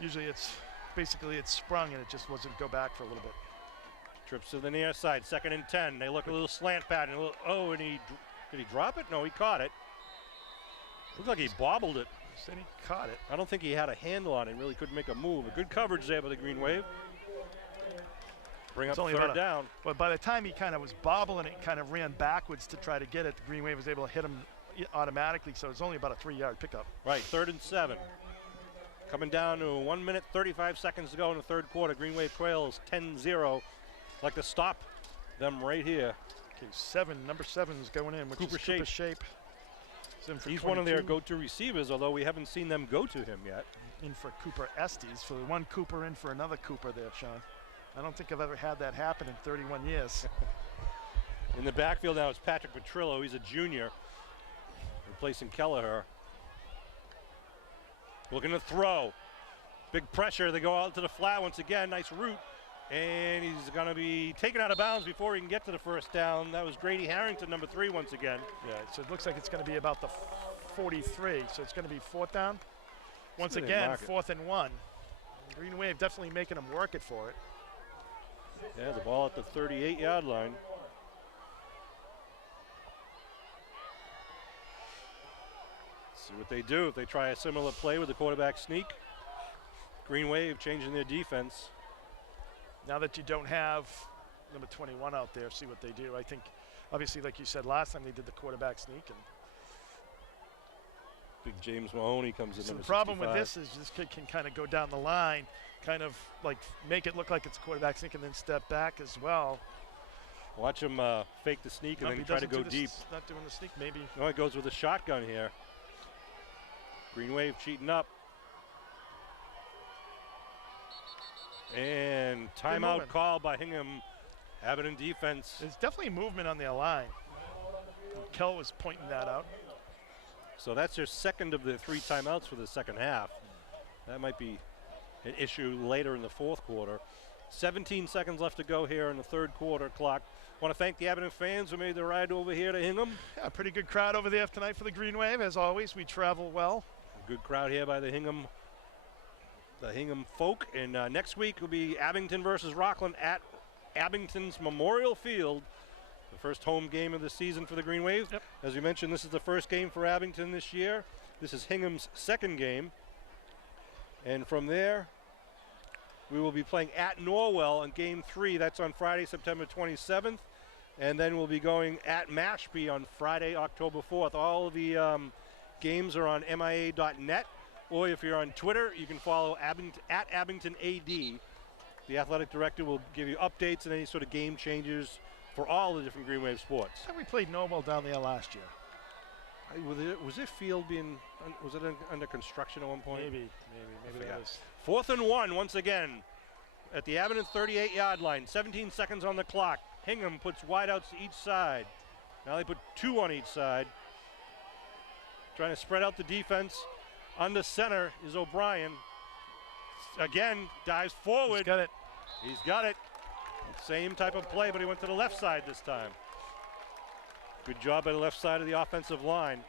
Usually it's sprung and it just doesn't go back for a little bit. Trips to the near side, 2nd and 10. They look a little slant pattern. Did he drop it? No, he caught it. Looks like he bobbled it. Then he caught it. I don't think he had a handle on it. Really couldn't make a move. A good coverage there by the Green Wave. Bring up third down. But by the time he kind of was bobbling it, kind of ran backwards to try to get it, the Green Wave was able to hit him automatically, so it's only about a 3-yard pickup. Right, 3rd and 7. Coming down to 1 minute, 35 seconds to go in the third quarter. Green Wave trails 10-0. Like to stop them right here. Okay, number 7 is going in, which is Cooper Shape. He's one of their go-to receivers, although we haven't seen them go to him yet. In for Cooper Estes, for one Cooper in for another Cooper there, Sean. I don't think I've ever had that happen in 31 years. In the backfield now is Patrick Petrillo. He's a junior, replacing Kelleher. Looking to throw. Big pressure. They go out to the flat once again. Nice route. And he's going to be taken out of bounds before he can get to the first down. That was Grady Harrington, number 3, once again. Yeah, so it looks like it's going to be about the 43. So it's going to be 4th down. Once again, 4th and 1. Green Wave definitely making them work it for it. Yeah, the ball at the 38-yard line. See what they do if they try a similar play with the quarterback sneak. Green Wave changing their defense. Now that you don't have number 21 out there, see what they do. I think, obviously, like you said last time, they did the quarterback sneak. And big James Mahoney comes in. So the problem with this is this kid can kind of go down the line, kind of like make it look like it's a quarterback sneak and then step back as well. Watch him fake the sneak and then try to go deep. Not doing the sneak, maybe. No, it goes with a shotgun here. Green Wave cheating up. And timeout call by Hingham. Abington defense. There's definitely movement on their line. Kel was pointing that out. So that's their second of the 3 timeouts for the second half. That might be an issue later in the fourth quarter. 17 seconds left to go here in the third quarter clock. Want to thank the Abington fans who made the ride over here to Hingham. Yeah, pretty good crowd over there tonight for the Green Wave. As always, we travel well. A good crowd here by the Hingham folk. And next week will be Abington versus Rockland at Abington's Memorial Field. The first home game of the season for the Green Wave. Yep. As you mentioned, this is the first game for Abington this year. This is Hingham's second game. And from there, we will be playing at Norwell in Game 3. That's on Friday, September 27th. And then we'll be going at Mashpee on Friday, October 4th. All of the games are on MIA.net. Or if you're on Twitter, you can follow at Abington AD. The athletic director will give you updates and any sort of game changes for all the different Green Wave sports. I think we played Norwell down there last year. Was it field being, was it under construction at one point? Maybe that was. 4th and 1 once again at the Abington 38-yard line. 17 seconds on the clock. Hingham puts wideouts to each side. Now they put 2 on each side. Trying to spread out the defense. Under center is O'Brien. Again, dives forward. He's got it. He's got it. Same type of play, but he went to the left side this time. Good job by the left side of the offensive line.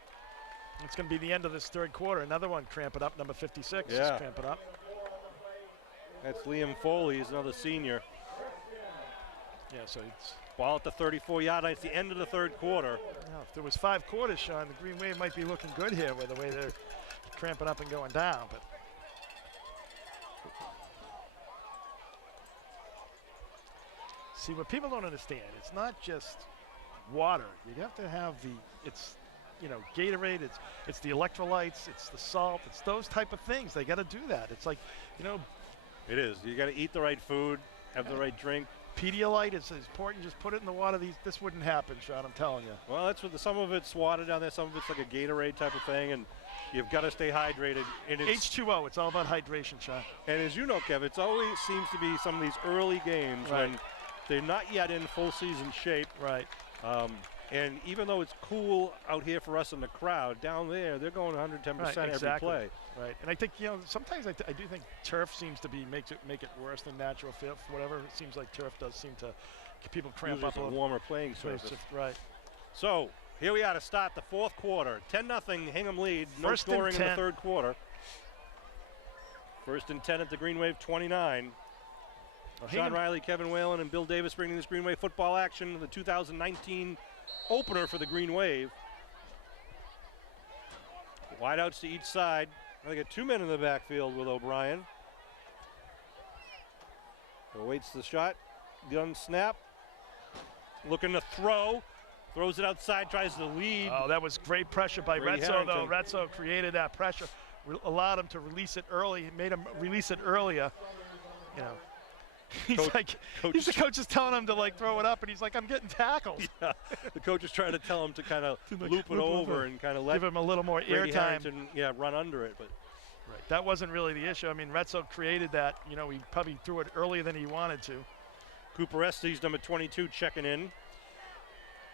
It's going to be the end of this third quarter. Another one cramp it up. Number 56 is cramp it up. That's Liam Foley. He's another senior. Yeah, so it's ball at the 34-yard line. It's the end of the third quarter. Yeah, if there was 5 quarters, Sean, the Green Wave might be looking good here with the way they're cramping up and going down. But see, what people don't understand, it's not just water. You have to have Gatorade, it's the electrolytes, it's the salt, it's those type of things. They got to do that. It's like, It is. You got to eat the right food, have the right drink. Pedialyte is important. Just put it in the water. This wouldn't happen, Sean, I'm telling you. Well, that's what some of it's water down there. Some of it's like a Gatorade type of thing, and you've got to stay hydrated. And H2O, it's all about hydration, Sean. And as you know, Kev, it always seems to be some of these early games when they're not yet in full season shape. Right. And even though it's cool out here for us in the crowd, down there, they're going 110% every play. Right. And I think, sometimes I do think turf seems to make it worse than natural field. Whatever, it seems like turf does seem to people cramp Usually up a little warmer playing surface. Right. So here we are to start the fourth quarter. 10-0 Hingham lead. No First scoring and 10. in the third quarter. First and 10 at the Green Wave 29. Sean Riley, Kevin Whalen, and Bill Davis bringing this Green Wave football action. The 2019 opener for the Green Wave. Wideouts to each side. They got 2 men in the backfield with O'Brien. Awaits the shot. Gun snap. Looking to throw. Throws it outside, tries to lead. Oh, that was great pressure by Retzo, though. Retzo created that pressure, allowed him to release it early, made him release it earlier. You know, the coach is telling him to like throw it up, and he's like, I'm getting tackled. Yeah, the coach is trying to tell him to kind of loop it over and kind of let give him a little more airtime. Yeah, run under it, but. Right, that wasn't really the issue. I mean, Retzo created that. You know, he probably threw it earlier than he wanted to. Cooper Estes, number 22, checking in.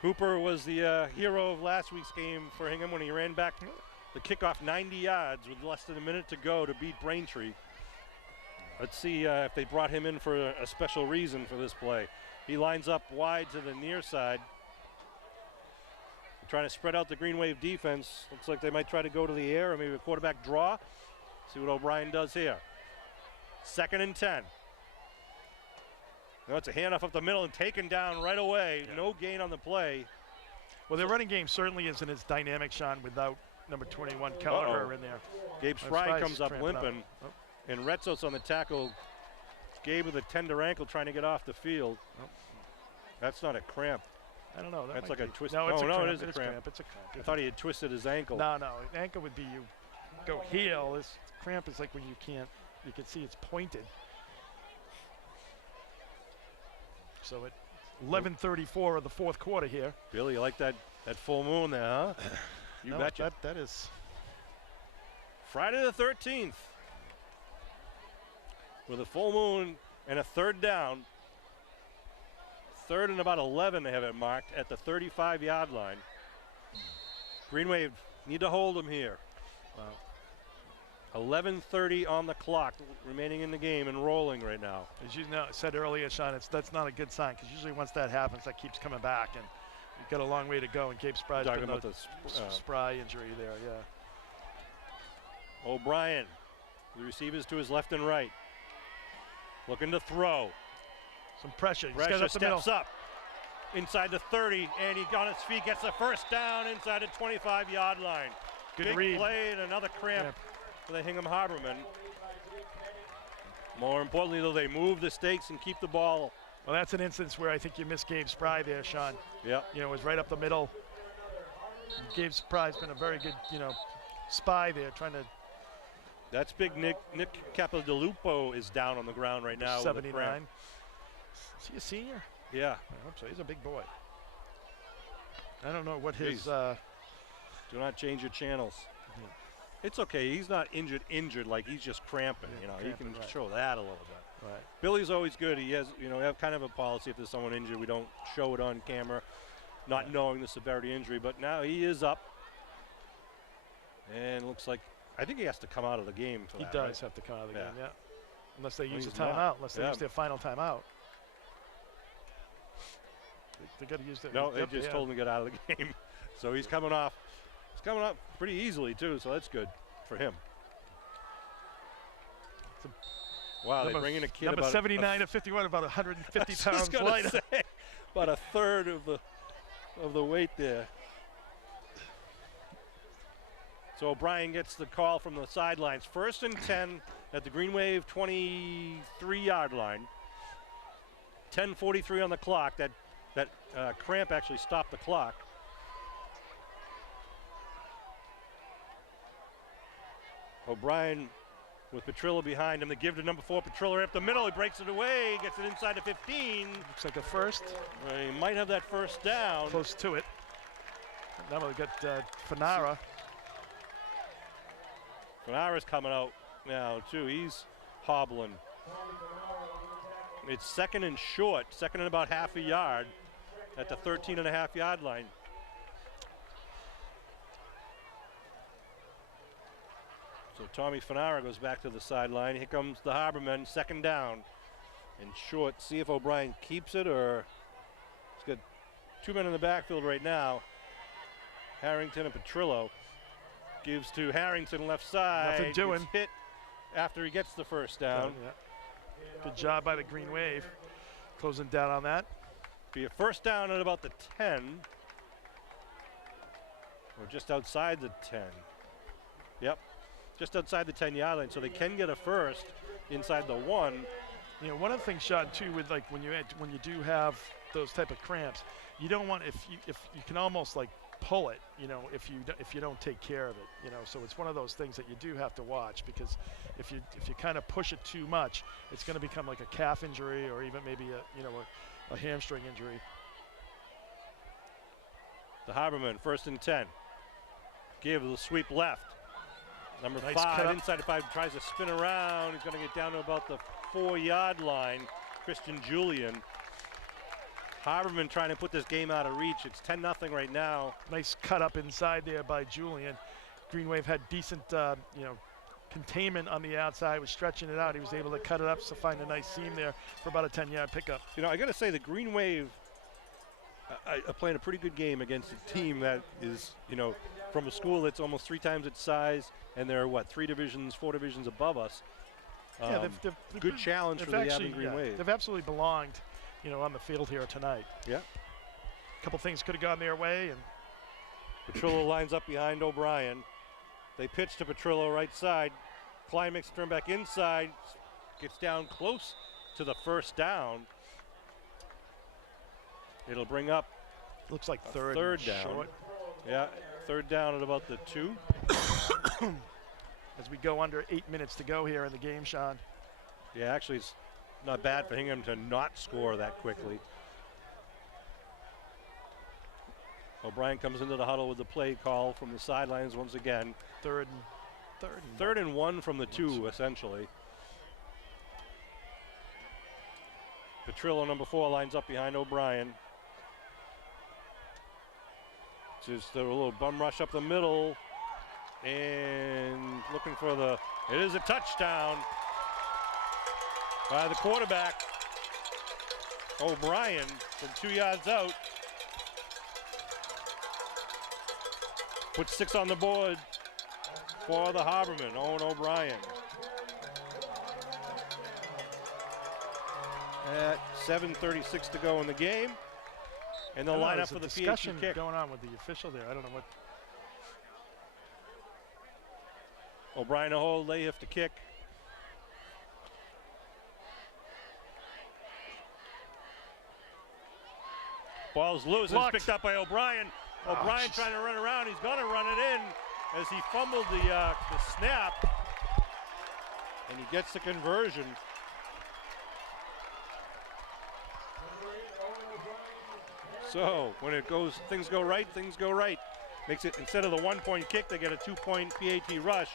Cooper was the hero of last week's game for Hingham when he ran back the kickoff 90 yards with less than a minute to go to beat Braintree. Let's see if they brought him in for a special reason for this play. He lines up wide to the near side. Trying to spread out the Green Wave defense. Looks like they might try to go to the air or maybe a quarterback draw. See what O'Brien does here. 2nd and 10. No, it's a handoff up the middle and taken down right away. Yeah. No gain on the play. Well, their running game certainly isn't as dynamic, Sean, without number 21 Kelleher in there. Gabe Spry comes up limping, and Retzo's on the tackle. Gabe with a tender ankle trying to get off the field. That's not a cramp. I don't know. That's like a twist. No, it's a no, cramp. it is a cramp. It's a cramp. I thought he had twisted his ankle. No, ankle would be you go heel. This cramp is like when you can't. You can see it's pointed. So at 11:34 of the 4th quarter here. Billy, you like that full moon there, huh? You betcha. That is Friday the 13th with a full moon and a 3rd down. 3rd and about 11 they have it marked at the 35-yard line. Green Wave need to hold them here. Wow. 11:30 on the clock remaining in the game and rolling right now. As you said earlier, Sean, that's not a good sign because usually once that happens, that keeps coming back, and you've got a long way to go. And Gabe Spry's talking been about the Spry injury there, yeah. O'Brien, the receivers to his left and right, looking to throw. Some pressure. Pressure steps up inside the 30, and he on his feet gets the first down inside the 25-yard line. Good Big read. Play and another cramp for the Hingham Harbormen. More importantly, though, they move the stakes and keep the ball. Well, that's an instance where I think you missed Gabe Spry there, Sean. Yeah. You know, it was right up the middle. Gabe Spry's been a very good, spy there, trying to. That's big. Nick Capodilupo is down on the ground right now. 79. Is he a senior? Yeah. I hope so. He's a big boy. I don't know what his. Do not change your channels. It's okay. He's not injured like he's just cramping. You can show that a little bit. Right. Billy's always good. He has, we have kind of a policy if there's someone injured, we don't show it on camera, not knowing the severity of injury. But now he is up, and looks like I think he has to come out of the game for that. He does have to come out of the game, yeah. Unless they use a he's timeout, unless they use their final timeout. They got to use that. No, they just told him to get out of the game. So he's coming off. He's coming up pretty easily too, so that's good for him. Wow, they bring in a kid number about 79 to 51, about 150 pounds lighter. Say, about a third of the weight there. So O'Brien gets the call from the sidelines. 1st and 10 at the Green Wave 23-yard line. 10:43 on the clock. That cramp actually stopped the clock. O'Brien with Petrillo behind him. They give to number 4, Petrillo right up the middle. He breaks it away, gets it inside the 15. Looks like a first. He might have that first down. Close to it. Now we got Fanara. Fanara's coming out now too. He's hobbling. It's 2nd and short, 2nd and about half a yard at the 13.5-yard line. So Tommy Fanara goes back to the sideline. Here comes the Harbormen, 2nd down and short. See if O'Brien keeps it, or he's got 2 men in the backfield right now. Harrington and Petrillo. Gives to Harrington left side. Nothing doing. Gets hit after he gets the first down. Good job by the Green Wave. Closing down on that. Be a first down at about the 10. Or just outside the 10. Yep. Just outside the 10-yard line, so they can get a first inside the 1. You know, one of the things, Sean, too, with like when you do have those type of cramps, you don't want if you can almost like pull it, you know, if you don't take care of it, you know. So it's one of those things that you do have to watch, because if you kind of push it too much, it's going to become like a calf injury or even maybe a hamstring injury. The Harbormen, 1st and 10. Give the sweep left. Number Nice 5 inside the 5 tries to spin around. He's going to get down to about the 4-yard line. Christian Julian. Harbormen trying to put this game out of reach. It's 10-0 right now. Nice cut up inside there by Julian. Green Wave had decent, containment on the outside, was stretching it out. He was able to cut it up to find a nice seam there for about a 10-yard pickup. You know, I got to say the Green Wave are playing a pretty good game against a team that is, you know, from a school that's almost 3 times its size, and they're, 4 divisions above us. Yeah, they've good challenge for the Abington Green Wave. They've absolutely belonged, on the field here tonight. Yeah. A couple things could have gone their way. And Petrillo lines up behind O'Brien. They pitch to Petrillo right side. Klein makes a turn back inside. Gets down close to the first down. It'll bring up looks like third down. Short. Yeah, 3rd down at about the 2. As we go under 8 minutes to go here in the game, Sean. Yeah, actually it's not bad for Hingham to not score that quickly. O'Brien comes into the huddle with the play call from the sidelines once again. Third and 1 from the 2, essentially. Petrillo, number 4, lines up behind O'Brien. Just a little bum rush up the middle. And looking for it is a touchdown by the quarterback, O'Brien, from 2 yards out. Puts 6 on the board for the Harbormen, Owen O'Brien. At 7:36 to go in the game. And they'll line up for the discussion PAT kick. Going on with the official there. I don't know what. O'Brien a hold, Lahiff to kick. Ball's loose. It's picked up by O'Brien. O'Brien trying to run around. He's going to run it in as he fumbled the snap. And he gets the conversion. So when it goes, things go right, Makes it, instead of the 1-point kick, they get a 2-point PAT rush,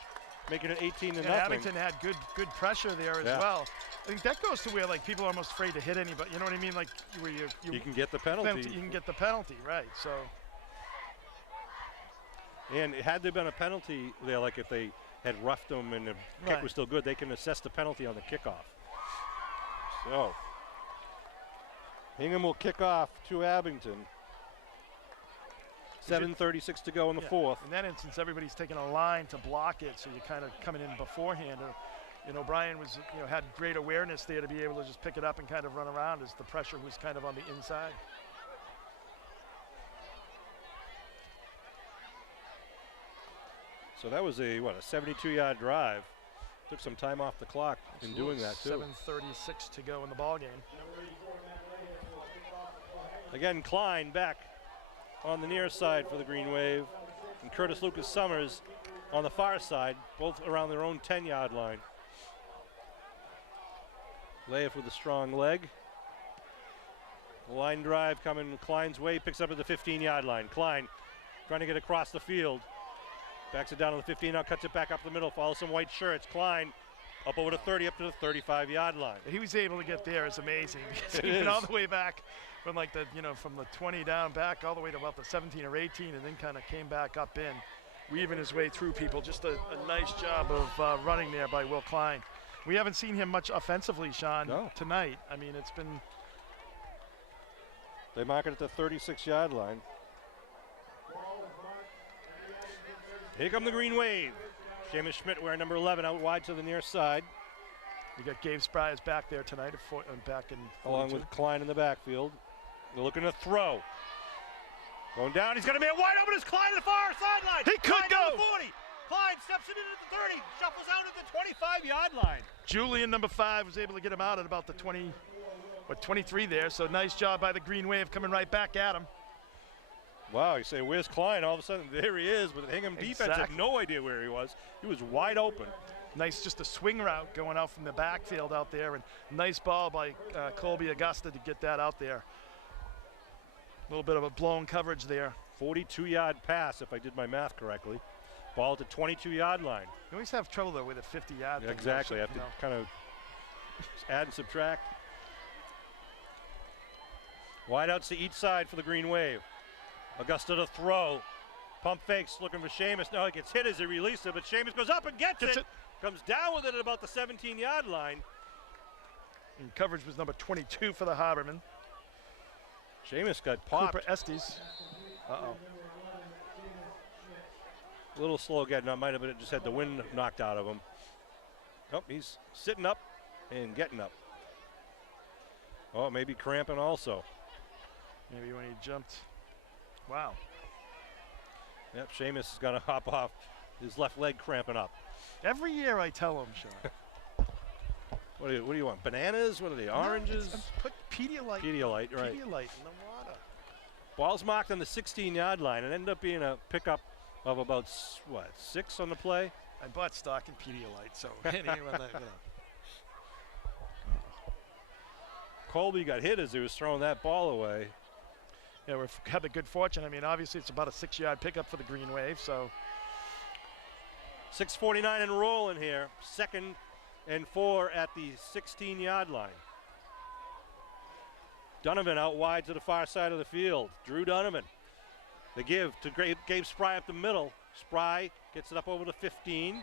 making it 18-0. Abington had good pressure there as well. I think that goes to where people are almost afraid to hit anybody. You know what I mean? Like where you can get the penalty. You can get the penalty, right? So. And had there been a penalty there, like if they had roughed them and the kick was still good, they can assess the penalty on the kickoff. So Hingham will kick off to Abington. 7:36 to go in the 4th. In that instance, everybody's taking a line to block it, so you're kind of coming in beforehand. And O'Brien was, had great awareness there to be able to just pick it up and kind of run around as the pressure was kind of on the inside. So that was a 72-yard drive. Took some time off the clock in doing that too. 7:36 to go in the ball game. Again, Klein back on the near side for the Green Wave, and Curtis Lucas Summers on the far side, both around their own 10-yard line. Lahiff with a strong leg. Line drive coming Klein's way, picks up at the 15-yard line. Klein trying to get across the field. Backs it down to the 15, now cuts it back up the middle, follows some white shirts. Klein up over the 30, up to the 35-yard line. He was able to get there. It's amazing. He went all the way back from from the 20 down back all the way to about the 17 or 18, and then kind of came back up in, weaving his way through people. Just a nice job of running there by Will Klein. We haven't seen him much offensively, Sean, tonight. I mean, it's been. They mark it at the 36-yard line. Here come the Green Wave. Seamus Schmidt wearing number 11 out wide to the near side. We got Gabe Spryers back there tonight, back in 42. Along with Klein in the backfield. They're looking to throw. Going down, he's going to be wide open as Klein to the far sideline. He could Klein go. To the 40. Klein steps it in at the 30, shuffles out at the 25-yard line. Julian, number 5, was able to get him out at about the 23 there. So nice job by the Green Wave coming right back at him. Wow, you say, where's Klein? All of a sudden, there he is, but the Hingham defense had no idea where he was. He was wide open. Nice, just a swing route going out from the backfield out there, and nice ball by Colby Augusta to get that out there. A little bit of a blown coverage there. 42-yard pass, if I did my math correctly. Ball at the 22-yard line. You always have trouble, though, with a 50-yard yeah, exactly. I have to kind of add and subtract. Wide outs to each side for the Green Wave. Augusta to throw. Pump fakes, looking for Seamus. No, he gets hit as he releases it, but Seamus goes up and gets it. Comes down with it at about the 17-yard line. And coverage was number 22 for the Harbormen. Seamus got popped. Cooper Estes. Uh-oh. A little slow getting up, might have been just had the wind knocked out of him. Oh, he's sitting up and getting up. Oh, maybe cramping also. Maybe when he jumped. Wow. Yep, Seamus is going to hop off. His left leg cramping up. Every year I tell him, Sean. What do you want? Bananas? What are they? Oranges? No, put Pedialyte. Pedialyte, right. Pedialyte in the water. Ball's marked on the 16-yard line. It ended up being a pickup of about, what, 6 on the play? I bought stock in Pedialyte, so anyone that, Colby got hit as he was throwing that ball away. Yeah, we've had the good fortune. I mean, obviously it's about a 6-yard pickup for the Green Wave, so. 6:49 and rolling here. 2nd and 4 at the 16-yard line. Donovan out wide to the far side of the field. Drew Donovan. The give to Gabe Spry up the middle. Spry gets it up over the 15.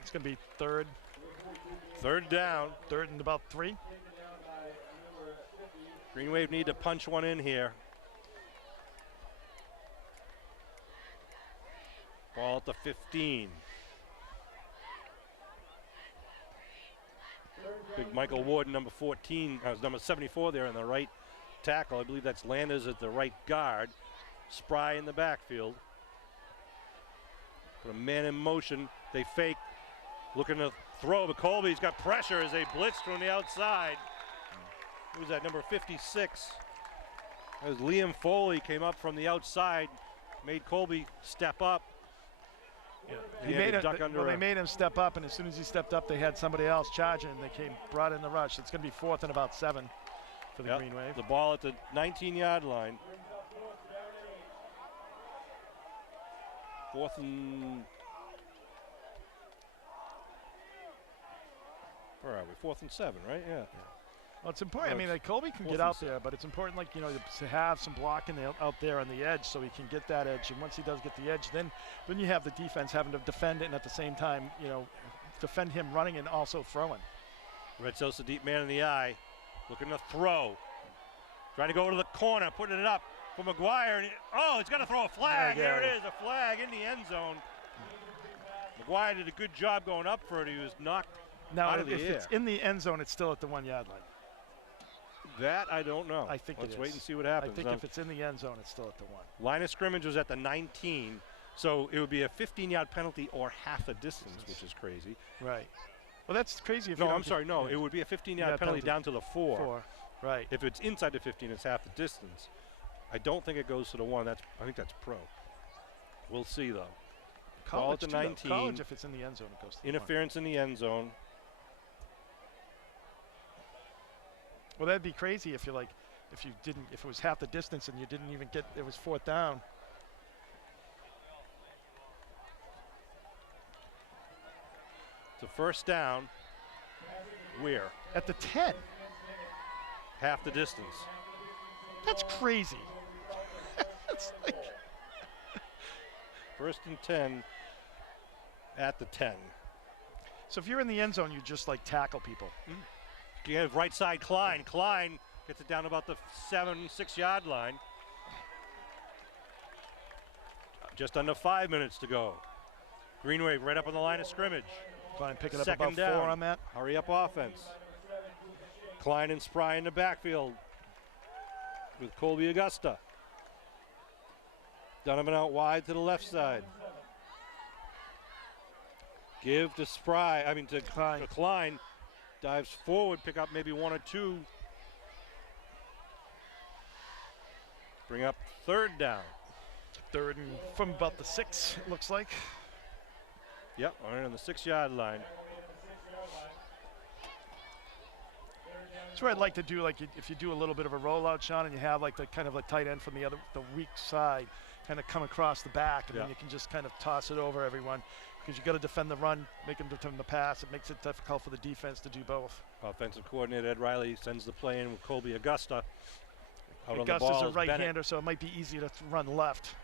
It's going to be third. Third down. 3rd and about 3. Green Wave need to punch one in here. Ball at the 15. Big Michael Warden, number 14, number 74 there in the right tackle. I believe that's Landers at the right guard. Spry in the backfield. Put a man in motion. They fake. Looking to throw, but Colby's got pressure as they blitz from the outside. Who was that, number 56? That was Liam Foley, came up from the outside, made Colby step up. Yeah. They made him step up, and as soon as he stepped up, they had somebody else charging, and they brought in the rush. It's going to be 4th and about 7 for the Green Wave. The ball at the 19-yard line. 4th and... Where are we? 4th and 7, right? Yeah. Well, it's important. I mean, like Colby can get out there, but it's important, like, you know, to have some blocking out there on the edge so he can get that edge. And once he does get the edge, then you have the defense having to defend it, and at the same time, you know, defend him running and also throwing. Red Sosa deep man in the eye, looking to throw. Trying to go to the corner, putting it up for McGuire. And he's got to throw a flag. There it is, a flag in the end zone. McGuire did a good job going up for it. He was knocked out of the air. If it's in the end zone, it's still at the 1-yard line. That I don't know. I think Let's it is. wait and see what happens. I think if it's in the end zone, it's still at the 1. Line of scrimmage was at the 19, so it would be a 15-yard penalty or half a distance, which is crazy. Right. Well, that's crazy. No, I'm sorry. No, it would be a 15-yard penalty down to the 4. Right. If it's inside the 15, it's half the distance. I don't think it goes to the 1. I think that's pro. We'll see, though. Ball at the 19. College, if it's in the end zone, it goes to the interference 1. In the end zone. Well, that'd be crazy if if it was half the distance and you didn't even get, it was 4th down. It's a first down. Where? At the 10. Half the distance. That's crazy. That's like First and 10 at the 10. So if you're in the end zone, you just like tackle people. You have right side Klein. Klein gets it down about the 6-yard line. Just under 5 minutes to go. Green Wave right up on the line of scrimmage. Klein picking up Second about down. 4 on that. Hurry up offense. Klein and Spry in the backfield with Colby Augusta. Donovan out wide to the left side. Give to Klein. Dives forward, pick up maybe one or two. Bring up third down. Third and from about the 6, it looks like. Yep, right on the 6-yard line. That's where I'd like to do, like if you do a little bit of a rollout, Sean, and you have like the kind of a tight end from the weak side, kind of come across the back, and then you can just kind of toss it over everyone, because you got to defend the run, make them defend the pass. It makes it difficult for the defense to do both. Offensive coordinator Ed Riley sends the play in with Colby Augusta. Augusta's a right-hander, so it might be easier to run left.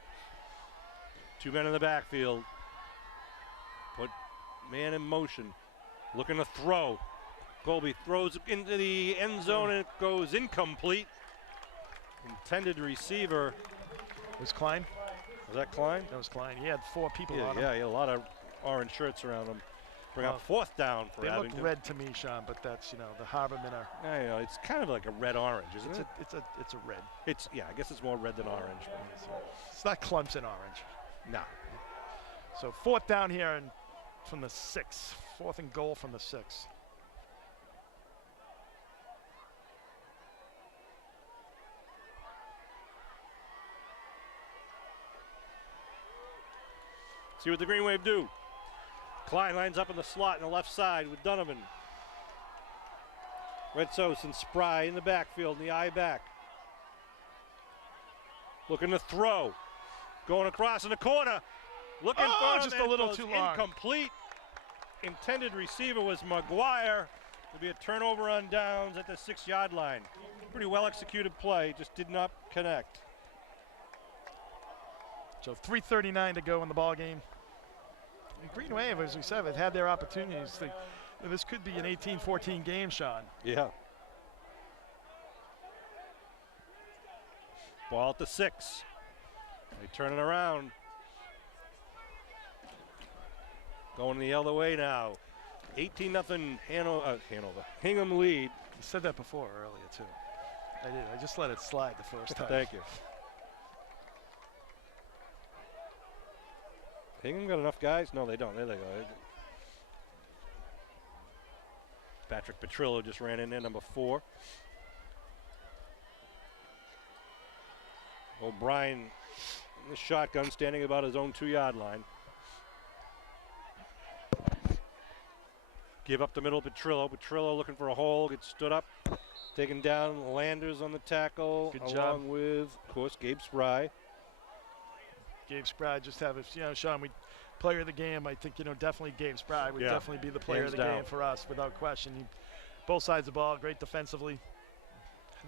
2 men in the backfield. Put man in motion. Looking to throw. Colby throws into the end zone and it goes incomplete. Intended receiver. Was Klein? Was that Klein? That was Klein. He had 4 people on him. Yeah, he had a lot of orange shirts around him. Bring up 4th down for Abington. They look red to me, Sean, but that's, the Harbormen are. Yeah, it's kind of like a red-orange, isn't it? It's a red. I guess it's more red than orange. It's not Clemson orange. No. So 4th down here and from the 6. 4th and goal from the 6. See what the Green Wave do. Klein lines up in the slot on the left side with Donovan. Redsos and Spry in the backfield, in the eye back. Looking to throw. Going across in the corner. Looking for him. Just a little too long. Incomplete. Intended receiver was McGuire. There'll be a turnover on downs at the 6-yard line. Pretty well executed play, just did not connect. So 3:39 to go in the ball game. And Green Wave, as we said, have had their opportunities. This could be an 18-14 game, Sean. Yeah. Ball at the 6. They turn it around. Going the other way now. 18-0 Hanover. Hingham lead. You said that before earlier, too. I did. I just let it slide the first time. Thank you. Hingham got enough guys? No, they don't. There they go. Patrick Petrillo just ran in there, number 4. O'Brien in the shotgun, standing about his own 2-yard line. Give up the middle, Petrillo. Petrillo looking for a hole, gets stood up. Taken down, Landers on the tackle. Good along job. with, of course, Gabe Spry. Gabe Spry just have, Sean, player of the game, I think, definitely Gabe Spry would definitely be the player Hands of the down. game for us, without question. Both sides of the ball, great defensively.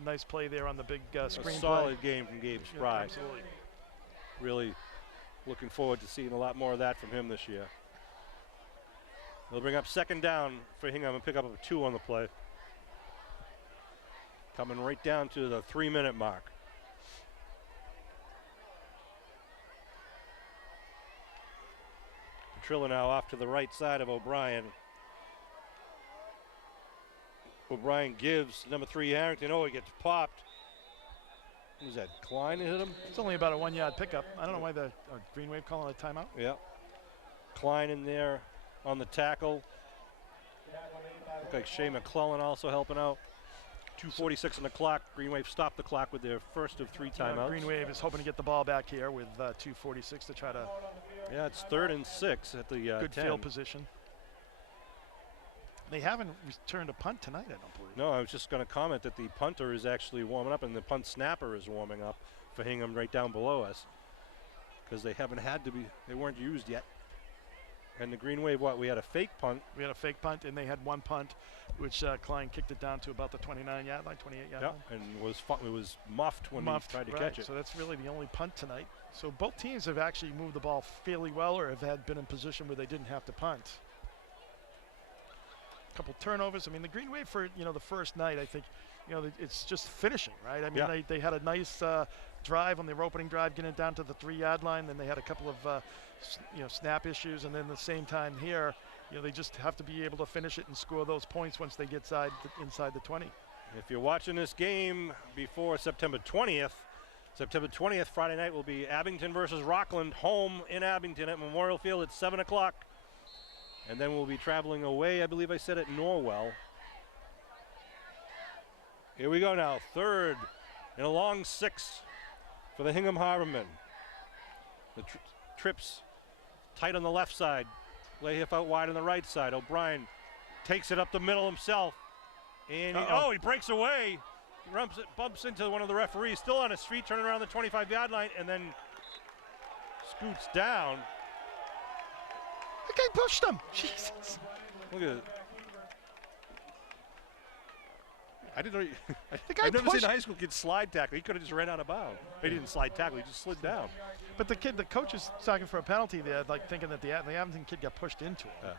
Nice play there on the big screen A solid game from Gabe Spry. Absolutely. Really looking forward to seeing a lot more of that from him this year. They'll bring up 2nd down for Hingham and pick up a 2 on the play. Coming right down to the 3-minute mark. Petrillo now off to the right side of O'Brien. O'Brien gives number 3 Harrington. Oh, he gets popped. Who's that? Klein hit him? It's only about a 1-yard pickup. I don't know why the Green Wave calling a timeout. Yeah. Klein in there on the tackle. Look like Shea McClellan also helping out. 2:46 on the clock. Green Wave stopped the clock with their first of 3 timeouts. Green Wave is hoping to get the ball back here with 2:46 to try to. Yeah, it's 3rd and 6 at the good 10. field position. They haven't returned a punt tonight, I don't believe. No, I was just going to comment that the punter is actually warming up and the punt snapper is warming up for Hingham right down below us, because they haven't had to be, they weren't used yet. And the Green Wave, we had a fake punt. We had a fake punt, and they had 1 punt, which Klein kicked it down to about the 29-yard line, 28-yard line. And it was muffed when he tried to catch it. So that's really the only punt tonight. So both teams have actually moved the ball fairly well, or have been in position where they didn't have to punt. A couple turnovers. I mean, the Green Wave for the first night, I think, it's just finishing, right? I mean, they had a nice drive on their opening drive, getting it down to the 3-yard line. Then they had a couple of snap issues, and then at the same time here, they just have to be able to finish it and score those points once they get inside the 20. If you're watching this game before September 20th, September 20th, Friday night, will be Abington versus Rockland, home in Abington at Memorial Field at 7 o'clock. And then we'll be traveling away, I believe I said, at Norwell. Here we go now, third and a long 6 for the Hingham Harbormen. The trips tight on the left side. Layhiff out wide on the right side. O'Brien takes it up the middle himself. And he breaks away. He bumps into one of the referees, still on his feet, turning around the 25-yard line, and then scoots down. The guy pushed him. Jesus. Look at it. I didn't know. I've never seen a high school kid slide tackle. He could have just ran out of bounds. He didn't slide tackle. He just slid down. But the coach is talking for a penalty there, like thinking that the Abington kid got pushed into him. Yeah.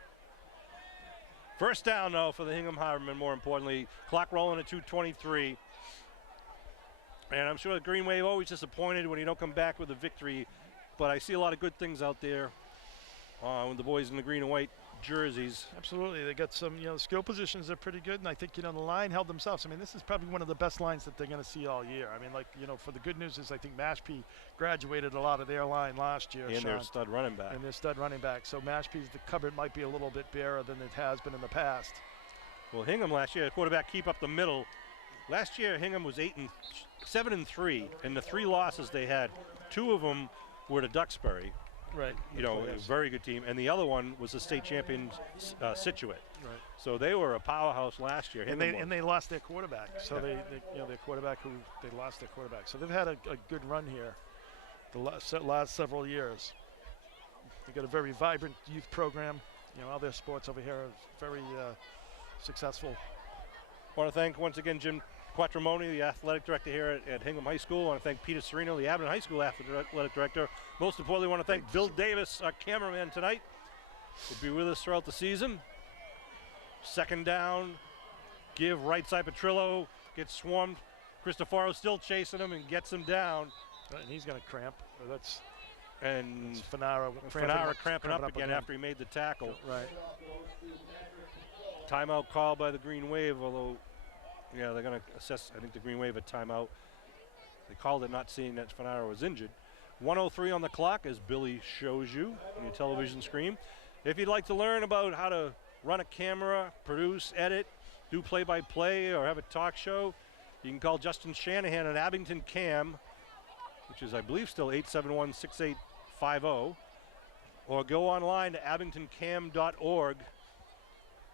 First down, though, for the Hingham Harbormen, more importantly. Clock rolling at 2:23. And I'm sure the Green Wave always disappointed when you don't come back with a victory. But I see a lot of good things out there with the boys in the green and white jerseys. Absolutely. They got some, skill positions are pretty good. And I think, the line held themselves. I mean, this is probably one of the best lines that they're going to see all year. I mean, for the good news is I think Mashpee graduated a lot of their line last year. And their stud running back. So Mashpee's, the cupboard might be a little bit barer than it has been in the past. Well, Hingham last year, quarterback keep up the middle. Last year, Hingham was 7-3, and the 3 losses they had, 2 of them were to Duxbury. Right. A very good team, and the other one was the state champion Situate. Right. So they were a powerhouse last year. And they lost their quarterback. So their quarterback they lost their quarterback. So they've had a good run here the last several years. They've got a very vibrant youth program. All their sports over here are very successful. I want to thank once again Jim Quattromoni, the athletic director here at Hingham High School. I want to thank Peter Serino, the Abington High School athletic director. Most importantly, I want to thank Bill Davis, our cameraman tonight. He'll be with us throughout the season. Second down, give right side Petrillo, gets swarmed. Cristoforo still chasing him and gets him down. Right, and he's going to cramp. That's Fanara cramping up again after he made the tackle. Right. Timeout called by the Green Wave, although, they're going to assess, I think, the Green Wave a timeout. They called it not seeing that Fanara was injured. 1:03 on the clock, as Billy shows you on your television screen. If you'd like to learn about how to run a camera, produce, edit, do play-by-play, or have a talk show, you can call Justin Shanahan at Abington Cam, which is, I believe, still 871-6850, or go online to abingtoncam.org.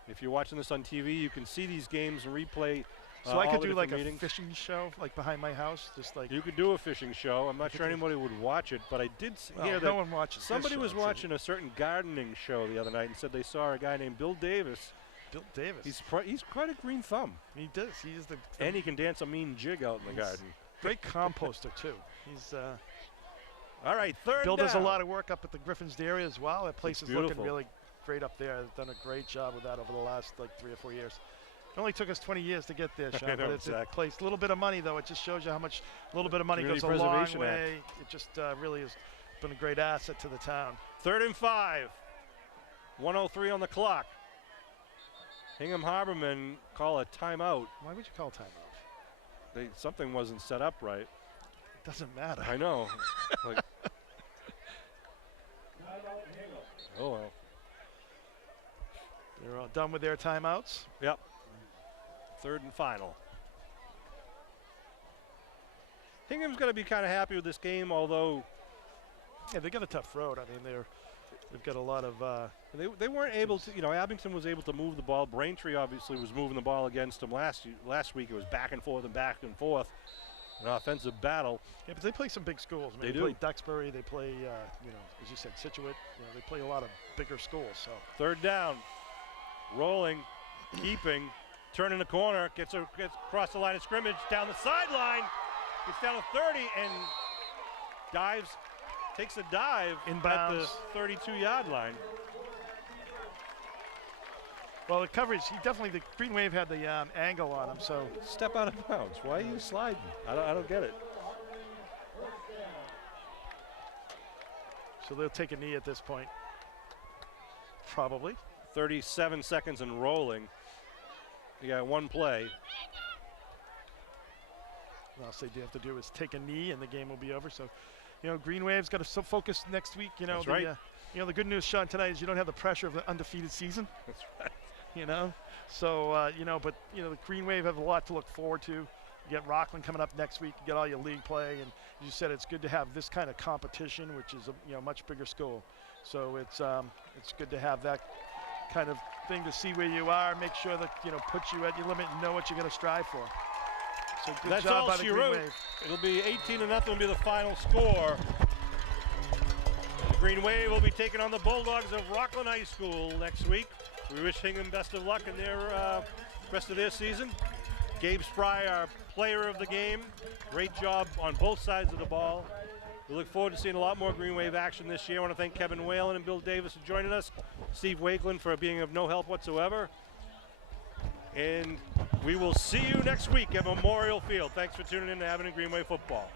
If you're watching this on TV, you can see these games and replay. So I could do like meetings. A fishing show, like behind my house, just like. You could do a fishing show. I'm not sure anybody would watch it, but I did hear that no one watches. Somebody was watching a certain gardening show the other night and said they saw a guy named Bill Davis. Bill Davis. He's quite a green thumb. He does. He is the. And he can dance a mean jig out in the garden. Great composter too. He's. All right, third Bill down. does a lot of work up at the Griffins Dairy as well. That place is looking really great up there. They've done a great job with that over the last 3 or 4 years. It only took us 20 years to get there, Sean, but it's a place. A little bit of money, though. It just shows you how much a little bit of money goes a long way. It just really has been a great asset to the town. 3rd and 5. 1:03 on the clock. Hingham Harbormen call a timeout. Why would you call timeout? Something wasn't set up right. It doesn't matter. I know. Oh, well. They're all done with their timeouts? Yep. 3rd and final. Hingham's going to be kind of happy with this game, although. Yeah, they got a tough road. I mean, they've got a lot of. They weren't able to. Abington was able to move the ball. Braintree obviously was moving the ball against them last week. It was back and forth, an offensive battle. Yeah, but they play some big schools. I mean, they play Duxbury. They play, as you said, Situate. They play a lot of bigger schools. So 3rd down, rolling, keeping, turning the corner, gets across the line of scrimmage, down the sideline, gets down to 30 and dives, takes a dive at the 32-yard line. Well, the coverage, the Green Wave had the angle on him, so. Step out of bounds. Why are you sliding? I don't get it. So they'll take a knee at this point. Probably. 37 seconds and rolling. You got one play. all they have to do is take a knee and the game will be over. So, you know, Green Wave's got to focus next week. You know, That's right. You know, the good news, Sean, tonight is you don't have the pressure of the undefeated season. That's right. You know, so you know, but you know, the Green Wave have a lot to look forward to. You get Rockland coming up next week. You get all your league play, and as you said, it's good to have this kind of competition, which is a you know much bigger school. So it's good to have that kind of thing to see where you are, make sure that you know puts you at your limit and know what you're going to strive for. So good That's job all by the she Green wrote. Wave. It'll be 18-0 will be the final score. The Green Wave will be taking on the Bulldogs of Rockland High School next week. We wish Hingham best of luck in their rest of their season. Gabe Spry, our player of the game. Great job on both sides of the ball. We look forward to seeing a lot more Green Wave action this year. I want to thank Kevin Whalen and Bill Davis for joining us. Steve Wakeland for being of no help whatsoever. And we will see you next week at Memorial Field. Thanks for tuning in to Abington Green Wave Football.